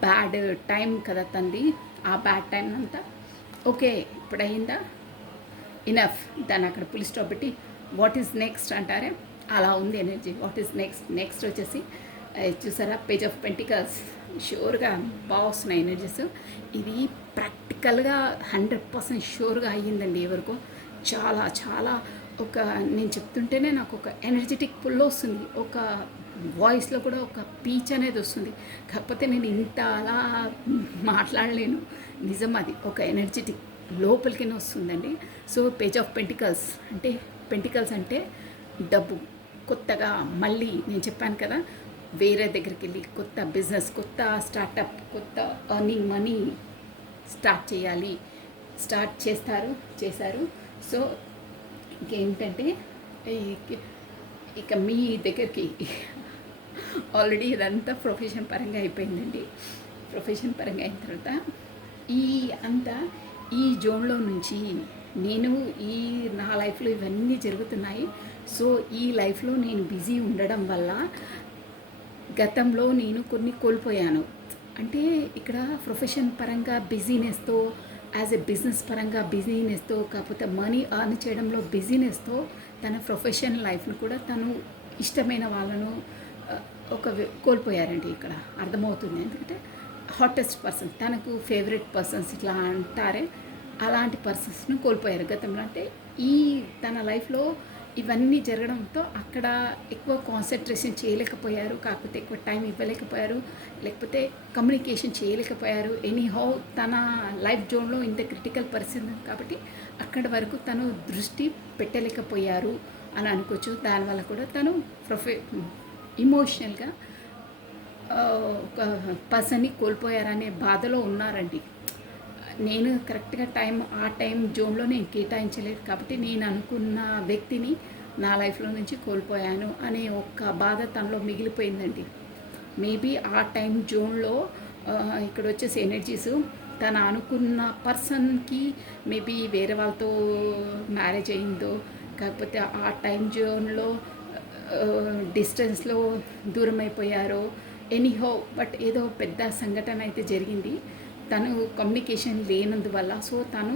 బ్యాడ్ టైం కదా తంది, ఆ బ్యాడ్ టైం అంతా ఓకే ఇప్పుడు అయిందా, ఇనఫ్, దాన్ని అక్కడ పులి స్టాప్ పెట్టి వాట్ ఈజ్ నెక్స్ట్ అంటారే, అలా ఉంది ఎనర్జీ. వాట్ ఈజ్ నెక్స్ట్ వచ్చేసి చూసారా, పేజ్ ఆఫ్ పెంటికల్స్. షూర్గా బాగా వస్తున్నాయి ఎనర్జీస్. ఇది ప్రాక్టికల్గా 100% షూర్గా అయ్యిందండి ఎవరికో. చాలా చాలా ఒక నేను చెప్తుంటేనే నాకు ఒక ఎనర్జెటిక్ పుల్లో వస్తుంది, ఒక వాయిస్లో కూడా ఒక పీచ్ అనేది వస్తుంది. కాకపోతే నేను ఇంత అలా మాట్లాడలేను, నిజం అది ఒక ఎనర్జెటిక్ లోపలికి వస్తుందండి. సో పేజ్ ఆఫ్ పెంటికల్స్ అంటే డబ్బు. కొత్తగా మళ్ళీ నేను చెప్పాను కదా, వేరే దగ్గరికి వెళ్ళి కొత్త బిజినెస్, కొత్త స్టార్టప్, కొత్త ఎర్నింగ్ మనీ స్టార్ట్ చేశారు. సో ఇంకేంటంటే ఇక మీ దగ్గరికి ఆల్రెడీ ఇదంతా ప్రొఫెషన్ పరంగా అయిపోయిందండి. ప్రొఫెషన్ పరంగా అయిన తర్వాత ఈ జోన్లో నుంచి నేను నా లైఫ్లో ఇవన్నీ జరుగుతున్నాయి. సో ఈ లైఫ్లో నేను బిజీ ఉండడం వల్ల గతంలో నేను కొన్ని కోల్పోయాను. అంటే ఇక్కడ ప్రొఫెషన్ పరంగా బిజీనెస్తో, యాజ్ ఎ బిజినెస్ పరంగా బిజీనెస్తో, కాకపోతే మనీ అర్న్ చేయడంలో బిజీనెస్తో తన ప్రొఫెషన్ లైఫ్ను కూడా తను ఇష్టమైన వాళ్ళను కోల్పోయారండి. ఇక్కడ అర్థమవుతుంది. ఎందుకంటే హాటెస్ట్ పర్సన్, తనకు ఫేవరెట్ పర్సన్స్ ఇట్లా అంటారే, అలాంటి పర్సన్స్ను కోల్పోయారు గతంలో. అంటే ఈ తన లైఫ్లో ఇవన్నీ జరగడంతో అక్కడ ఎక్కువ కాన్సన్ట్రేషన్ చేయలేకపోయారు, కాకపోతే ఎక్కువ టైం ఇవ్వలేకపోయారు, లేకపోతే కమ్యూనికేషన్ చేయలేకపోయారు. ఎనీహౌ తన లైఫ్ జోన్లో ఇంత క్రిటికల్ పరిస్థితి కాబట్టి అక్కడి వరకు తను దృష్టి పెట్టలేకపోయారు అని అనుకోవచ్చు. దానివల్ల కూడా తను ఇమోషనల్గా ఒక పర్సన్ని కోల్పోయారనే బాధలో ఉన్నారండి. నేను కరెక్ట్గా ఆ టైం జోన్లో నేను కేటాయించలేదు కాబట్టి నేను అనుకున్న వ్యక్తిని నా లైఫ్లో నుంచి కోల్పోయాను అనే ఒక్క బాధ తనలో మిగిలిపోయిందండి. మేబీ ఆ టైం జోన్లో ఇక్కడ వచ్చేసి ఎనర్జీస్ తను అనుకున్న పర్సన్కి మేబీ వేరే వాళ్ళతో మ్యారేజ్ అయిందో, కాకపోతే ఆ టైం జోన్లో డిస్టెన్స్లో దూరం అయిపోయారో, ఎనీహో బట్ ఏదో పెద్ద సంఘటన అయితే జరిగింది తను కమ్యూనికేషన్ లేనందువల్ల. సో తను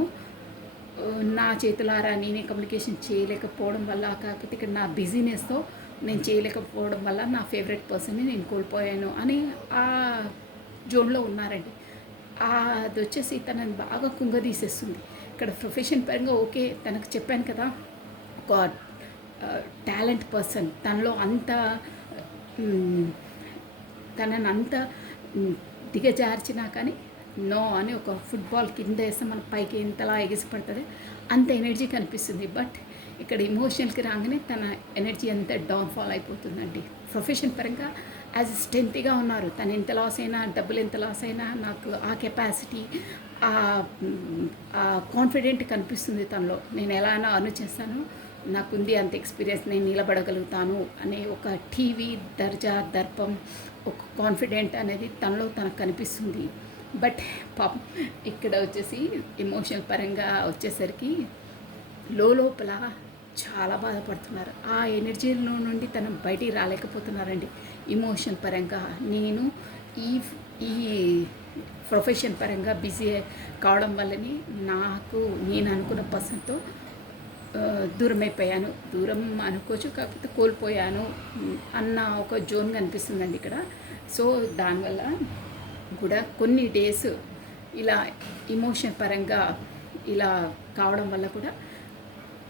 నా చేతులారా నేనే కమ్యూనికేషన్ చేయలేకపోవడం వల్ల, కాకపోతే ఇక్కడ నా బిజీనెస్తో నేను చేయలేకపోవడం వల్ల నా ఫేవరెట్ పర్సన్ని నేను కోల్పోయాను అని ఆ జోన్లో ఉన్నారండి. అది వచ్చేసి తనని బాగా కుంగదీసేస్తుంది. ఇక్కడ ప్రొఫెషన్ పరంగా ఓకే, తనకు చెప్పాను కదా ఒక టాలెంట్ పర్సన్, తనలో అంత తనని అంత దిగజార్చినా కానీ నో అని ఒక ఫుట్బాల్ కింద వేస్తే మన పైకి ఎంతలా ఎగిసిపడుతుంది అంత ఎనర్జీ కనిపిస్తుంది. బట్ ఇక్కడ ఎమోషనల్కి రాగానే తన ఎనర్జీ అంతా డౌన్ఫాల్ అయిపోతుందండి. ప్రొఫెషన్ పరంగా యాజ్ స్ట్రెంత్గా ఉన్నారు. తను ఎంత లాస్ అయినా, డబ్బులు ఎంత లాస్ అయినా నాకు ఆ కెపాసిటీ, ఆ కాన్ఫిడెంట్ కనిపిస్తుంది తనలో. నేను ఎలా అయినా అర్న్ చేస్తాను, నాకుంది అంత ఎక్స్పీరియన్స్, నేను నిలబడగలుగుతాను అనే ఒక టీవీ దర్జా దర్పం, ఒక కాన్ఫిడెంట్ అనేది తనలో తనకు కనిపిస్తుంది. బట్ పాపం ఇక్కడ వచ్చేసి ఎమోషనల్ పరంగా వచ్చేసరికి లోపల చాలా బాధపడుతున్నారు. ఆ ఎనర్జీలో నుండి తను బయటికి రాలేకపోతున్నారండి. ఎమోషన్ పరంగా నేను ఈ ప్రొఫెషన్ పరంగా బిజీ కావడం వల్లని నేను అనుకున్న పర్సన్తో దూరం అయిపోయాను. దూరం అనుకోవచ్చు, కాకపోతే కోల్పోయాను అన్న ఒక జోన్ కనిపిస్తుందండి ఇక్కడ. సో దానివల్ల కూడా కొన్ని డేస్ ఇలా ఎమోషన్ పరంగా ఇలా కావడం వల్ల కూడా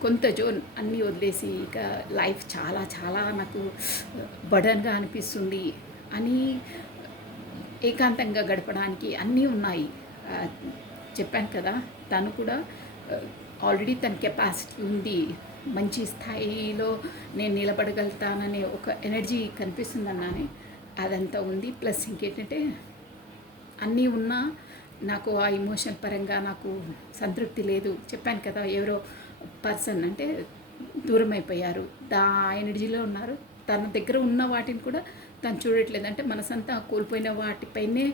కొంత జోన్ అన్నీ వదిలేసి ఇక లైఫ్ చాలా చాలా నాకు బర్డన్గా అనిపిస్తుంది అని ఏకాంతంగా గడపడానికి అన్నీ ఉన్నాయి. చెప్పాను కదా, తను కూడా ఆల్రెడీ తన కెపాసిటీ ఉంది, మంచి స్థాయిలో నేను నిలబడగలుగుతాననే ఒక ఎనర్జీ కనిపిస్తుందన్నానే అదంతా ఉంది. ప్లస్ ఇంకేంటంటే అన్నీ ఉన్నా నాకు ఆ ఎమోషన్ పరంగా నాకు సంతృప్తి లేదు. చెప్పాను కదా, ఎవరో పర్సన్ అంటే దూరం అయిపోయారు, ఆ ఎనర్జీలో ఉన్నారు. తన దగ్గర ఉన్న వాటిని కూడా తను చూడట్లేదు. అంటే మనసంతా కోల్పోయిన వాటిపైనే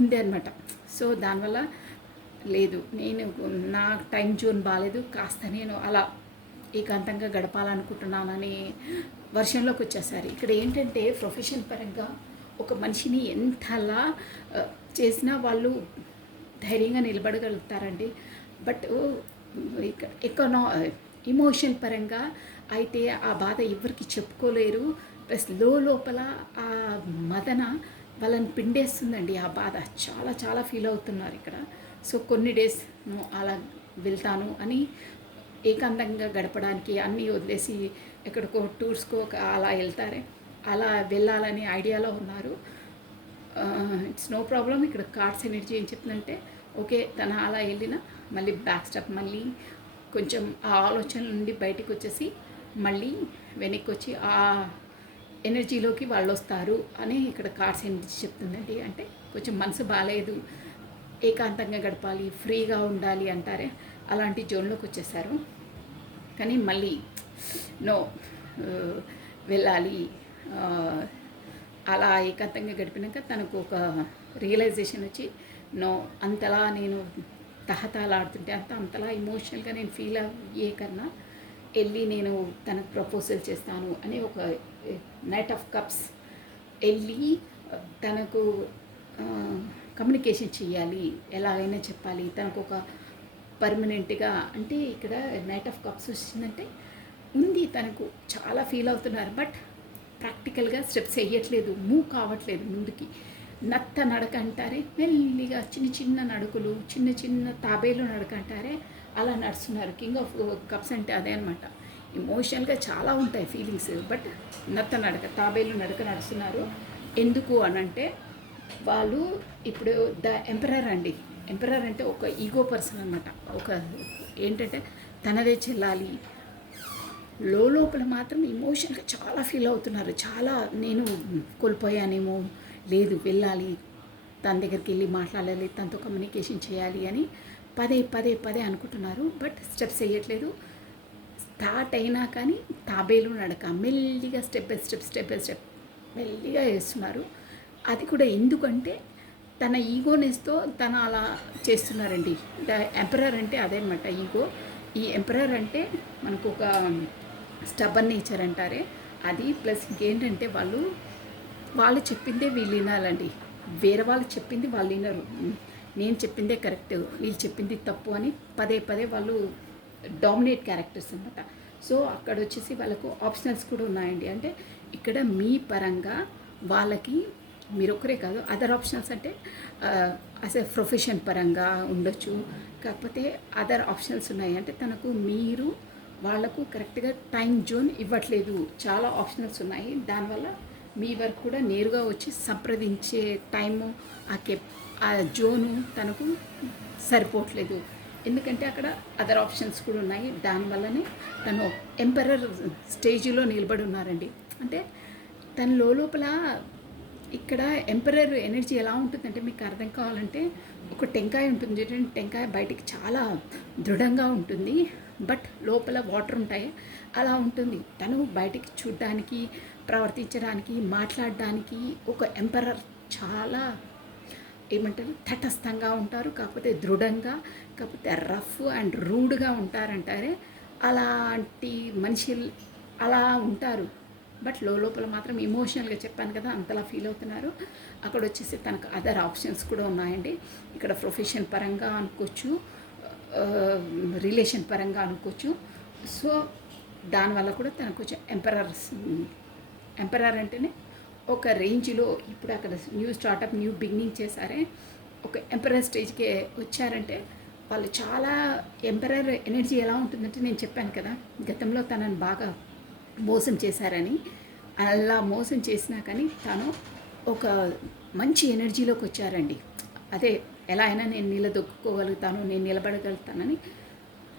ఉంది అనమాట. సో దానివల్ల లేదు, నేను నా టైం జోన్ బాగాలేదు, కాస్త నేను అలా ఏకాంతంగా గడపాలనుకుంటున్నానని వర్షంలోకి వచ్చేసారు. ఇక్కడ ఏంటంటే ప్రొఫెషన్ పరంగా ఒక మనిషిని ఎంతలా చేసినా వాళ్ళు ధైర్యంగా నిలబడగలుగుతారండి. బట్ ఎమోషన్ పరంగా అయితే ఆ బాధ ఎవరికి చెప్పుకోలేరు. ప్లస్ లోపల ఆ మదన వాళ్ళని పిండేస్తుందండి. ఆ బాధ చాలా చాలా ఫీల్ అవుతున్నారు ఇక్కడ. సో కొన్ని డేస్ అలా వెళ్తాను అని ఏకాంతంగా గడపడానికి అన్నీ వదిలేసి ఎక్కడికో టూర్స్కో అలా వెళ్తారే, అలా వెళ్ళాలని ఐడియాలో ఉన్నారు. It's no problem. ఇక్కడ కార్డ్స్ ఎనర్జీ ఏం చెప్తుందంటే ఓకే, తన అలా వెళ్ళిన మళ్ళీ బ్యాక్ స్టెప్, మళ్ళీ కొంచెం ఆ ఆలోచనల నుండి బయటకు వచ్చేసి మళ్ళీ వెనక్కి వచ్చి ఆ ఎనర్జీలోకి వాళ్ళు వస్తారు అని ఇక్కడ కార్డ్స్ ఎనర్జీ చెప్తుందండి. అంటే కొంచెం మనసు బాగాలేదు, ఏకాంతంగా గడపాలి, ఫ్రీగా ఉండాలి అంటారే, అలాంటి జోన్లోకి వచ్చేసారు. కానీ మళ్ళీ నో, వెళ్ళాలి. అలా ఏకాంతంగా గడిపినాక తనకు ఒక రియలైజేషన్ వచ్చి నో, అంతలా నేను తహతలాడుతుంటే అంతలా ఎమోషనల్గా నేను ఫీల్ అయ్యే కన్నా వెళ్ళి నేను తనకు ప్రపోజల్ చేస్తాను అని ఒక నైట్ ఆఫ్ కప్స్ వెళ్ళి తనకు కమ్యూనికేషన్ చేయాలి, ఎలాగైనా చెప్పాలి, తనకు ఒక పర్మనెంట్గా అంటే ఇక్కడ నైట్ ఆఫ్ కప్స్ వచ్చిందంటే ఉంది, తనకు చాలా ఫీల్ అవుతున్నారు. బట్ ప్రాక్టికల్గా స్టెప్స్ వేయట్లేదు, మూవ్ కావట్లేదు ముందుకి. నత్త నడక అంటారే, మెల్లిగా చిన్న చిన్న నడుకులు, చిన్న చిన్న తాబేలు నడక అంటారే, అలా నడుస్తున్నారు. కింగ్ ఆఫ్ కప్స్ అంటే అదే అనమాట. ఎమోషనల్గా చాలా ఉంటాయి ఫీలింగ్స్, బట్ నత్త నడక, తాబేలు నడక నడుస్తున్నారు. ఎందుకు అనంటే వాళ్ళు ఇప్పుడు ద ఎంపరర్ అండి. ఎంపరర్ అంటే ఒక ఈగో పర్సన్ అనమాట. ఒక ఏంటంటే తనదే చెల్లాలి. లోపల మాత్రం ఎమోషన్గా చాలా ఫీల్ అవుతున్నారు. చాలా నేను కోల్పోయానేమో, లేదు వెళ్ళాలి, తన దగ్గరికి వెళ్ళి మాట్లాడాలి, తనతో కమ్యూనికేషన్ చేయాలి అని పదే పదే పదే అనుకుంటున్నారు. బట్ స్టెప్స్ వేయట్లేదు. స్టార్ట్ అయినా కానీ తాబేలు నడక, మెల్లిగా step by step step by step మెల్లిగా వేస్తున్నారు. అది కూడా ఎందుకంటే తన ఈగోనెస్తో తను అలా చేస్తున్నారండి. ద ఎంపరర్ అంటే అదే అనమాట ఈగో. ఈ ఎంపరర్ అంటే మనకు ఒక స్టబన్ నేచర్ అంటారే అది. ప్లస్ ఇంకేంటంటే వాళ్ళు చెప్పిందే వీళ్ళు వినాలండి. వేరే వాళ్ళు చెప్పింది వాళ్ళు వినరు. నేను చెప్పిందే కరెక్ట్, వీళ్ళు చెప్పింది తప్పు అని పదే పదే వాళ్ళు డామినేట్ క్యారెక్టర్స్ అనమాట. సో అక్కడ వచ్చేసి వాళ్ళకు ఆప్షనల్స్ కూడా ఉన్నాయండి. అంటే ఇక్కడ మీ పరంగా వాళ్ళకి మీరు ఒక్కరే కాదు, అదర్ ఆప్షనల్స్ అంటే యాజ్ ఎ ప్రొఫెషన్ పరంగా ఉండొచ్చు. కాకపోతే అదర్ ఆప్షనల్స్ ఉన్నాయి. అంటే తనకు మీరు వాళ్లకు కరెక్ట్గా టైం జోన్ ఇవ్వట్లేదు. చాలా ఆప్షనల్స్ ఉన్నాయి. దానివల్ల మీ వరకు కూడా నేరుగా వచ్చి సంప్రదించే టైము ఆ జోను తనకు సరిపోవట్లేదు. ఎందుకంటే అక్కడ అదర్ ఆప్షన్స్ కూడా ఉన్నాయి. దానివల్లనే తను ఎంపరర్ స్టేజ్లో నిలబడి ఉన్నారండి. అంటే తన లోపల ఇక్కడ ఎంపరర్ ఎనర్జీ ఎలా ఉంటుందంటే మీకు అర్థం కావాలంటే ఒక టెంకాయ ఉంటుంది. టెంకాయ బయటికి చాలా దృఢంగా ఉంటుంది, బట్ లోపల వాటర్ ఉంటాయి, అలా ఉంటుంది. తను బయటికి చూడడానికి, ప్రవర్తించడానికి, మాట్లాడడానికి ఒక ఎంపరర్ చాలా ఏమంటారు తటస్థంగా ఉంటారు. కాకపోతే దృఢంగా, కాకపోతే రఫ్ అండ్ రూడ్గా ఉంటారంటారే, అలాంటి మనిషి అలా ఉంటారు. బట్ లోపల మాత్రం ఎమోషనల్గా చెప్పాను కదా అంతలా ఫీల్ అవుతున్నారు. అక్కడ వచ్చేసి తనకు అదర్ ఆప్షన్స్ కూడా ఉన్నాయండి. ఇక్కడ ప్రొఫెషన్ పరంగా అనుకోవచ్చు, రిలేషన్ పరంగా అనుకోవచ్చు. సో దానివల్ల కూడా తనకు కొంచెం ఎంపరర్ అంటేనే ఒక రేంజ్లో ఇప్పుడు అక్కడ న్యూ స్టార్టప్, న్యూ బిగినింగ్ చేశారే, ఒక ఎంపరర్ స్టేజ్కి వచ్చారంటే వాళ్ళు చాలా ఎంపరర్ ఎనర్జీ ఎలా ఉంటుందంటే నేను చెప్పాను కదా గతంలో తనని బాగా మోసం చేశారని. అలా మోసం చేసినా కానీ తను ఒక మంచి ఎనర్జీలోకి వచ్చారండి. అదే ఎలా అయినా నేను నిలదొక్కుకోగలుగుతాను, నేను నిలబడగలుగుతానని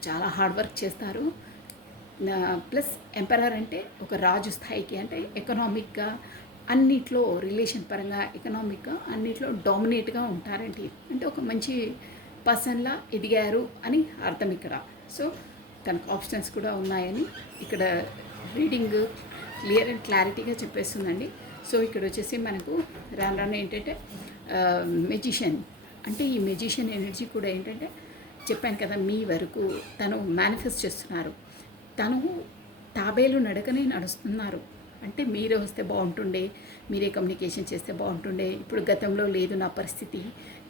చాలా హార్డ్ వర్క్ చేస్తారు. ప్లస్ ఎంపరర్ అంటే ఒక రాజు స్థాయికి, అంటే ఎకనామిక్గా అన్నిట్లో, రిలేషన్ పరంగా ఎకనామిక్గా అన్నిట్లో డామినేట్గా ఉంటారండి. అంటే ఒక మంచి పర్సన్లా ఎదిగారు అని అర్థం ఇక్కడ. సో తనకు ఆప్షన్స్ కూడా ఉన్నాయని ఇక్కడ రీడింగ్ క్లియర్ అండ్ క్లారిటీగా చెప్పేస్తుందండి. సో ఇక్కడ వచ్చేసి మనకు రాను ఏంటంటే మెజిషియన్ అంటే ఈ మెజిషియన్ ఎనర్జీ కూడా ఏంటంటే చెప్పాను కదా మీ వరకు తను మేనిఫెస్ట్ చేస్తున్నారు. తను తాబేలు నడకనే నడుస్తున్నారు. అంటే మీరే వస్తే బాగుంటుండే, మీరే కమ్యూనికేషన్ చేస్తే బాగుంటుండే, ఇప్పుడు గతంలో లేదు నా పరిస్థితి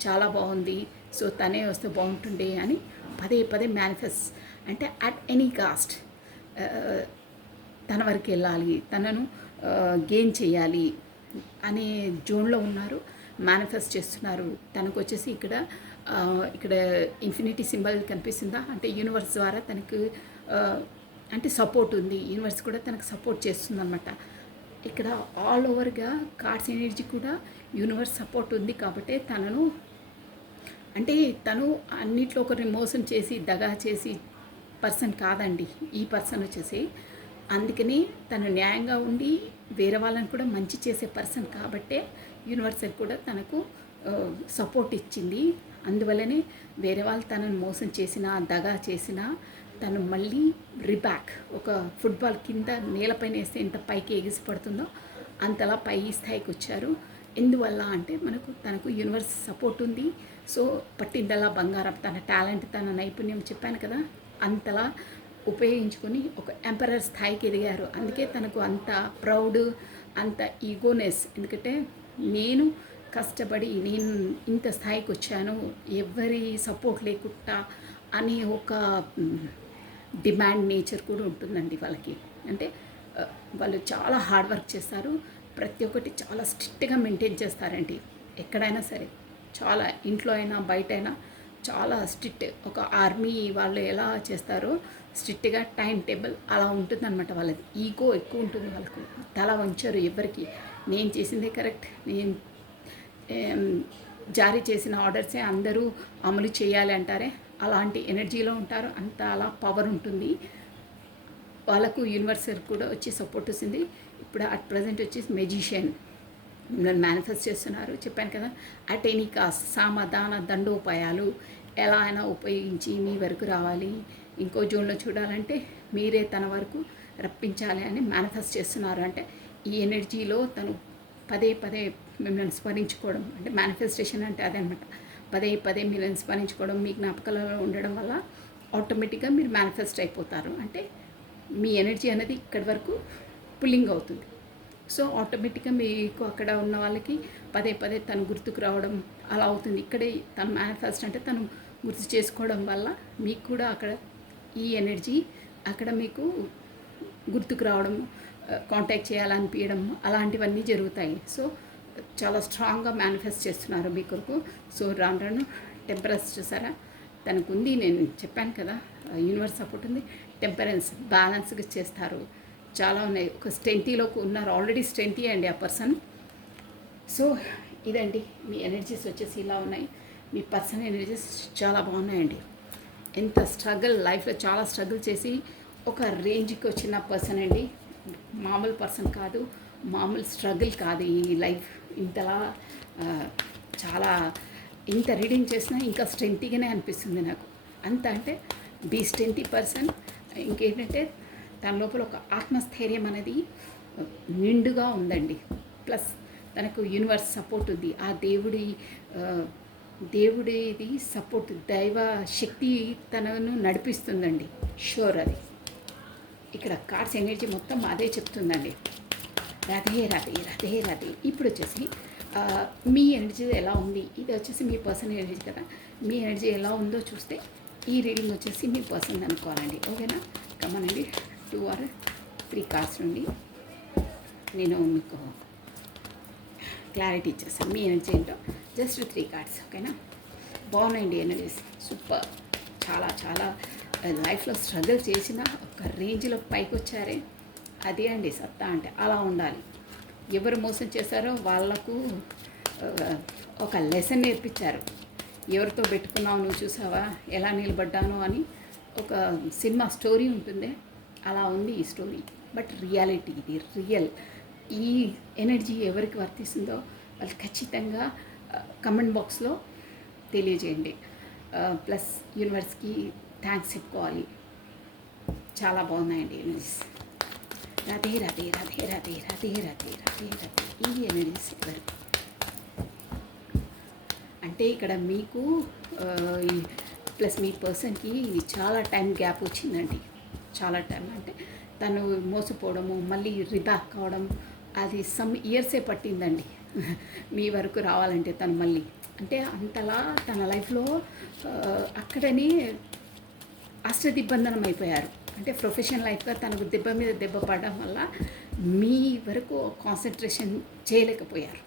చాలా బాగుంది, సో తనే వస్తే బాగుంటుండే అని పదే పదే మేనిఫెస్ట్, అంటే అట్ ఎనీ కాస్ట్ తన వరకు వెళ్ళాలి, తనను గెయిన్ చేయాలి అనే జోన్లో ఉన్నారు. మేనిఫెస్ట్ చేస్తున్నారు. తనకు వచ్చేసి ఇక్కడ ఇన్ఫినిటీ సింబల్ కనిపిస్తుందా, అంటే యూనివర్స్ ద్వారా తనకు అంటే సపోర్ట్ ఉంది. యూనివర్స్ కూడా తనకు సపోర్ట్ చేస్తుందన్నమాట. ఇక్కడ ఆల్ ఓవర్గా కార్డ్స్ ఎనర్జీ కూడా యూనివర్స్ సపోర్ట్ ఉంది. కాబట్టి తను అన్నిట్లో ఒకరిని మోసం చేసి దగా చేసి పర్సన్ కాదండి ఈ పర్సన్ వచ్చేసి. అందుకని తను న్యాయంగా ఉండి వేరే వాళ్ళని కూడా మంచి చేసే పర్సన్ కాబట్టే యూనివర్సల్ కూడా తనకు సపోర్ట్ ఇచ్చింది. అందువల్లనే వేరే వాళ్ళు తనను మోసం చేసినా, దగా చేసినా తను మళ్ళీ రిబ్యాక్, ఒక ఫుట్బాల్ కింద నేలపైన వేస్తే ఎంత పైకి ఎగిసి పడుతుందో అంతలా పై స్థాయికి వచ్చారు. ఎందువల్ల అంటే తనకు యూనివర్స్ సపోర్ట్ ఉంది. సో పట్టిందలా బంగారం, తన టాలెంట్, తన నైపుణ్యం చెప్పాను కదా అంతలా ఉపయోగించుకొని ఒక ఎంపరర్ స్థాయికి ఎదిగారు. అందుకే తనకు అంత ప్రౌడ్, అంత ఈగోనెస్. ఎందుకంటే నేను కష్టపడి నేను ఇంత స్థాయికి వచ్చాను ఎవరి సపోర్ట్ లేకుండా అనే ఒక డిమాండ్ నేచర్ కూడా ఉంటుందండి వాళ్ళకి. అంటే వాళ్ళు చాలా హార్డ్ వర్క్ చేస్తారు, ప్రతి ఒక్కటి చాలా స్ట్రిక్ట్గా మెయింటైన్ చేస్తారండి. ఎక్కడైనా సరే చాలా, ఇంట్లో అయినా బయట అయినా చాలా స్ట్రిక్ట్. ఒక ఆర్మీ వాళ్ళు ఎలా చేస్తారో స్ట్రిక్ట్గా టైం టేబుల్ అలా ఉంటుందన్నమాట. వాళ్ళది ఈగో ఎక్కువ ఉంటుంది వాళ్ళకు, తల వంచరు ఎవరికి. నేను చేసిందే కరెక్ట్, నేను జారీ చేసిన ఆర్డర్సే అందరూ అమలు చేయాలి అంటారే, అలాంటి ఎనర్జీలో ఉంటారు. అంత అలా పవర్ ఉంటుంది వాళ్ళకు. యూనివర్సల్ కూడా వచ్చి సపోర్ట్ వస్తుంది. ఇప్పుడు అట్ ప్రజెంట్ వచ్చేసి మెజిషియన్ మిమ్మల్ని మేనిఫెస్ట్ చేస్తున్నారు. చెప్పాను కదా, అట్ ఎనీ కాస్ట్ సామధాన దండోపాయాలు ఎలా అయినా ఉపయోగించి మీ వరకు రావాలి, ఇంకో జోన్లో చూడాలంటే మీరే తన వరకు రప్పించాలి అని మేనిఫెస్ట్ చేస్తున్నారు. అంటే ఈ ఎనర్జీలో తను పదే పదే మిమ్మల్ని స్మరించుకోవడం, అంటే మేనిఫెస్టేషన్ అంటే అదే అనమాట. పదే పదే మిమ్మల్ని స్మరించుకోవడం, మీ జ్ఞాపకాలలో ఉండడం వల్ల ఆటోమేటిక్గా మీరు మేనిఫెస్ట్ అయిపోతారు. అంటే మీ ఎనర్జీ అనేది ఇక్కడి వరకు పుల్లింగ్ అవుతుంది. సో ఆటోమేటిక్గా మీకు అక్కడ ఉన్న వాళ్ళకి పదే పదే తను గుర్తుకు రావడం అలా అవుతుంది. ఇక్కడే తను మేనిఫెస్ట్ అంటే తను గుర్తు చేసుకోవడం వల్ల మీకు కూడా అక్కడ ఈ ఎనర్జీ అక్కడ మీకు గుర్తుకు రావడం, కాంటాక్ట్ చేయాలనిపించడం అలాంటివన్నీ జరుగుతాయి. సో చాలా స్ట్రాంగ్గా మేనిఫెస్ట్ చేస్తున్నారు మీ కొరకు. సో రాను రాను టెంపరెన్స్ చూసారా తనకు ఉంది. నేను చెప్పాను కదా, యూనివర్స్ సపోర్ట్ ఉంది. టెంపరెన్స్ బ్యాలెన్స్గా చేస్తారు. చాలా ఉన్నాయి. ఒక స్ట్రెంతీలోకి ఉన్నారు, ఆల్రెడీ స్ట్రెంతీ అండి ఆ పర్సన్. సో ఇదండి మీ ఎనర్జీస్ వచ్చేసి ఇలా ఉన్నాయి. మీ పర్సన్ ఎనర్జీస్ చాలా బాగున్నాయండి. ఎంత స్ట్రగుల్, లైఫ్లో చాలా స్ట్రగుల్ చేసి ఒక రేంజ్కి వచ్చిన పర్సన్ అండి. మామూలు పర్సన్ కాదు, మామూలు స్ట్రగుల్ కాదు ఈ లైఫ్. ఇంతలా చాలా ఇంత రీడింగ్ చేసినా ఇంకా స్ట్రెంతీగానే అనిపిస్తుంది నాకు. అంత అంటే ది స్ట్రెంతీ పర్సన్. ఇంకేంటంటే తన లోపల ఒక ఆత్మస్థైర్యం అనేది నిండుగా ఉందండి. ప్లస్ తనకు యూనివర్స్ సపోర్ట్ ఉంది. ఆ దేవుడిది సపోర్ట్, దైవ శక్తి తనను నడిపిస్తుందండి. షూర్ అది. ఇక్కడ కార్డ్స్ ఎనర్జీ మొత్తం అదే చెప్తుందండి. రథే రథే రథే రథే. ఇప్పుడు వచ్చేసి మీ ఎనర్జీ ఎలా ఉంది, ఇది వచ్చేసి మీ పర్సనల్ ఎనర్జీ కదా, మీ ఎనర్జీ ఎలా ఉందో చూస్తే ఈ రీడింగ్ వచ్చేసి మీ పర్సన్ అనుకోవాలండి. ఓకేనా? కమనండి 2 or 3 కార్డ్స్ నుండి నేను మీకు క్లారిటీ ఇచ్చేస్తాను. మీ ఎనర్జీ ఏంటో జస్ట్ 3 కార్డ్స్. ఓకేనా? బాగున్నాయండి ఎనర్జీస్, సూపర్. చాలా చాలా లైఫ్లో స్ట్రగుల్ చేసిన ఒక రేంజ్లో పైకి వచ్చారే, అదే అండి సత్తా అంటే. అలా ఉండాలి. ఎవరు మోసం చేశారో వాళ్లకు ఒక లెసన్ నేర్పించారు. ఎవరితో పెట్టుకున్నావు నువ్వు చూసావా, ఎలా నిలబడ్డాను అని ఒక సినిమా స్టోరీ ఉంటుంది, అలా ఉంది ఈ స్టోరీ. బట్ రియాలిటీ, ఇది రియల్. ఈ ఎనర్జీ ఎవరికి వర్తిస్తుందో వాళ్ళు ఖచ్చితంగా కమెంట్ బాక్స్లో తెలియజేయండి. ప్లస్ యూనివర్స్కి థ్యాంక్స్ చెప్పుకోవాలి. చాలా బాగున్నాయండి ఎనర్జీస్. రథే రథే రథే రథే రథే రథే రథే రథే. ఈ ఎనర్జీస్ ఎవరు అంటే ఇక్కడ మీకు ప్లస్ మీ పర్సన్కి చాలా టైం గ్యాప్ వచ్చిందండి. చాలా టైం అంటే తను మోసపోవడము, మళ్ళీ రిబ్యాక్ కావడం, అది సమ్ ఇయర్సే పట్టిందండి మీ వరకు రావాలంటే. తను మళ్ళీ అంటే అంతలా తన లైఫ్లో అక్కడనే అష్టదిబ్బందనం అయిపోయారు. అంటే ప్రొఫెషనల్ లైఫ్గా తనకు దెబ్బ మీద దెబ్బ పడడం వల్ల మీ వరకు కాన్సన్ట్రేషన్ చేయలేకపోయారు.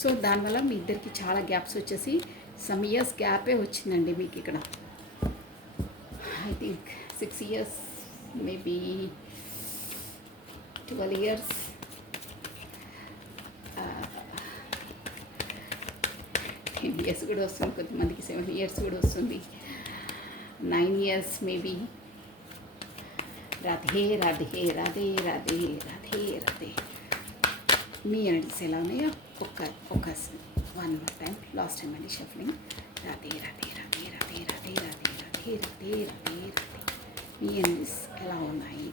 సో దానివల్ల మీ ఇద్దరికి చాలా గ్యాప్స్ వచ్చేసి సమ్ ఇయర్స్ గ్యాపే వచ్చిందండి మీకు ఇక్కడ. I think 6 years, maybe 12 years. 10 years కూడా వస్తుంది, కొంతమందికి 7 years కూడా వస్తుంది, 9 years మేబీ. రాధే రాధే రాధే రాధే రాధే రాధే. మీ ఎనర్జీస్ ఎలా ఉన్నాయో ఒక 1 more time, లాస్ట్ టైం అండి షఫ్లింగ్. రాధే రాధే రాధే రాధే రాధే రాధే రాధే రాధే రాధే రాధే. మీ ఎనర్జీస్ ఎలా ఉన్నాయి?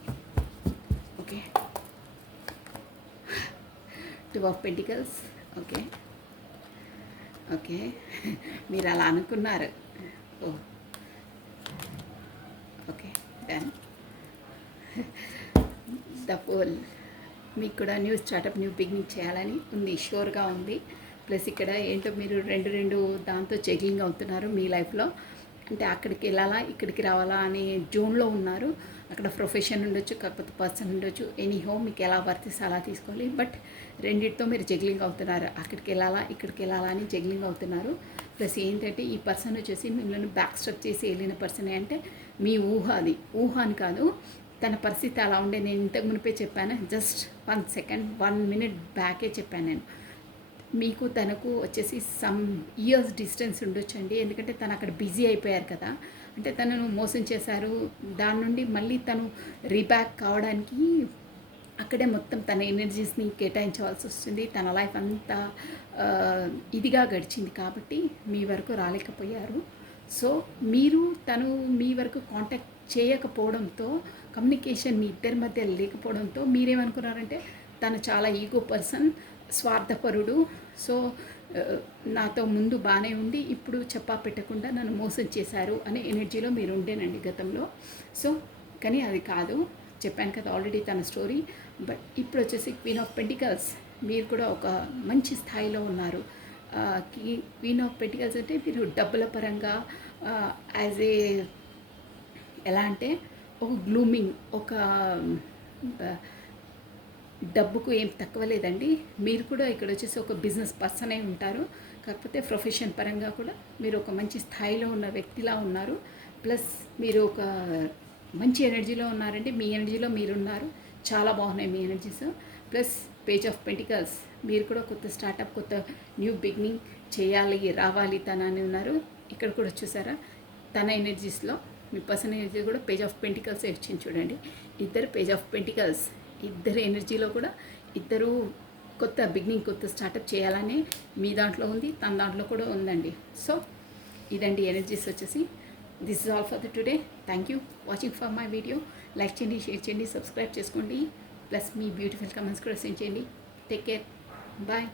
Okay, 2 of Pentacles. Okay okay, మీరు అలా అనుకున్నారు. Oh okay, done. The fool. మీకు కూడా న్యూ స్టార్టప్, న్యూ బిగినింగ్ చేయాలని ఉంది, షూర్గా ఉంది. ప్లస్ ఇక్కడ ఏంటో మీరు రెండు దాంతో చెకింగ్ అవుతున్నారు మీ లైఫ్లో. అంటే అక్కడికి వెళ్ళాలా ఇక్కడికి రావాలా అనే జోన్లో ఉన్నారు. అక్కడ ప్రొఫెషన్ ఉండొచ్చు, కాకపోతే పర్సన్ ఉండొచ్చు. ఎనీహో మీకు ఎలా వర్తిస్తే అలా తీసుకోవాలి. బట్ రెండింటితో మీరు జగ్లింగ్ అవుతున్నారు. అక్కడికి వెళ్ళాలా ఇక్కడికి వెళ్ళాలా అని జగ్లింగ్ అవుతున్నారు. ప్లస్ ఏంటంటే ఈ పర్సన్ వచ్చేసి మిమ్మల్ని బ్యాక్ స్టెప్ చేసి వెళ్ళిన పర్సనే. అంటే మీ ఊహ, అది ఊహ అని కాదు, తన పరిస్థితి అలా ఉండే. నేను ఇంతకు మునిపే చెప్పాను, జస్ట్ 1 సెకండ్ 1 మినిట్ బ్యాకే చెప్పాను నేను. మీకు తనకు వచ్చేసి సమ్ ఇయర్స్ డిస్టెన్స్ ఉండొచ్చండి. ఎందుకంటే తను అక్కడ బిజీ అయిపోయారు కదా. అంటే తనను మోసం చేశారు. దాని నుండి మళ్ళీ తను రీబ్యాక్ కావడానికి అక్కడే మొత్తం తన ఎనర్జీస్ని కేటాయించవలసి వస్తుంది. తన లైఫ్ అంతా ఇదిగా గడిచింది కాబట్టి మీ వరకు రాలేకపోయారు. సో మీరు తను మీ వరకు కాంటాక్ట్ చేయకపోవడంతో, కమ్యూనికేషన్ మీ ఇద్దరి మధ్య లేకపోవడంతో మీరేమనుకున్నారంటే తను చాలా ఈగో పర్సన్, స్వార్థపరుడు. సో నాతో ముందు బాగానే ఉండి ఇప్పుడు చెప్పా పెట్టకుండా నన్ను మోసం చేశారు అనే ఎనర్జీలో మీరు ఉండేనండి గతంలో. సో కానీ అది కాదు, చెప్పాను కదా ఆల్రెడీ తన స్టోరీ. బట్ ఇప్పుడు వచ్చేసి క్వీన్ ఆఫ్ పెంటికల్స్, మీరు కూడా ఒక మంచి స్థాయిలో ఉన్నారు. క్వీన్ ఆఫ్ పెంటికల్స్ అంటే మీరు డబ్బుల పరంగా యాజ్ ఏ ఎలా అంటే ఒక గ్లూమింగ్, ఒక డబ్బుకు ఏం తక్కువ లేదండి. మీరు కూడా ఇక్కడ వచ్చేసి ఒక బిజినెస్ పర్సన్ అయి ఉంటారు. కాకపోతే ప్రొఫెషన్ పరంగా కూడా మీరు ఒక మంచి స్థాయిలో ఉన్న వ్యక్తిలా ఉన్నారు. ప్లస్ మీరు ఒక మంచి ఎనర్జీలో ఉన్నారండి. మీ ఎనర్జీలో మీరున్నారు. చాలా బాగున్నాయి మీ energies. Plus page of pentacles, మీరు కూడా కొత్త స్టార్టప్, కొత్త న్యూ బిగినింగ్ చేయాలి, రావాలి తన అని ఉన్నారు. ఇక్కడ కూడా చూసారా తన ఎనర్జీస్లో మీ పర్సన్ ఎనర్జీ కూడా పేజ్ ఆఫ్ పెంటికల్స్ వచ్చింది చూడండి. ఇద్దరు పేజ్ ఆఫ్ పెంటికల్స్, ఇద్దరు ఎనర్జీలో కూడా ఇద్దరు కొత్త బిగినింగ్, కొత్త స్టార్టప్ చేయాలని మీ దాంట్లో ఉంది, తన దాంట్లో కూడా ఉందండి. సో ఇదండి ఎనర్జీస్ వచ్చేసి. This is all for the today. Thank you watching for my video. Like చేయండి, షేర్ చేయండి, సబ్స్క్రైబ్ చేసుకోండి. ప్లస్ మీ బ్యూటిఫుల్ కమెంట్స్ కూడా సెండ్ చేయండి. Take care, bye.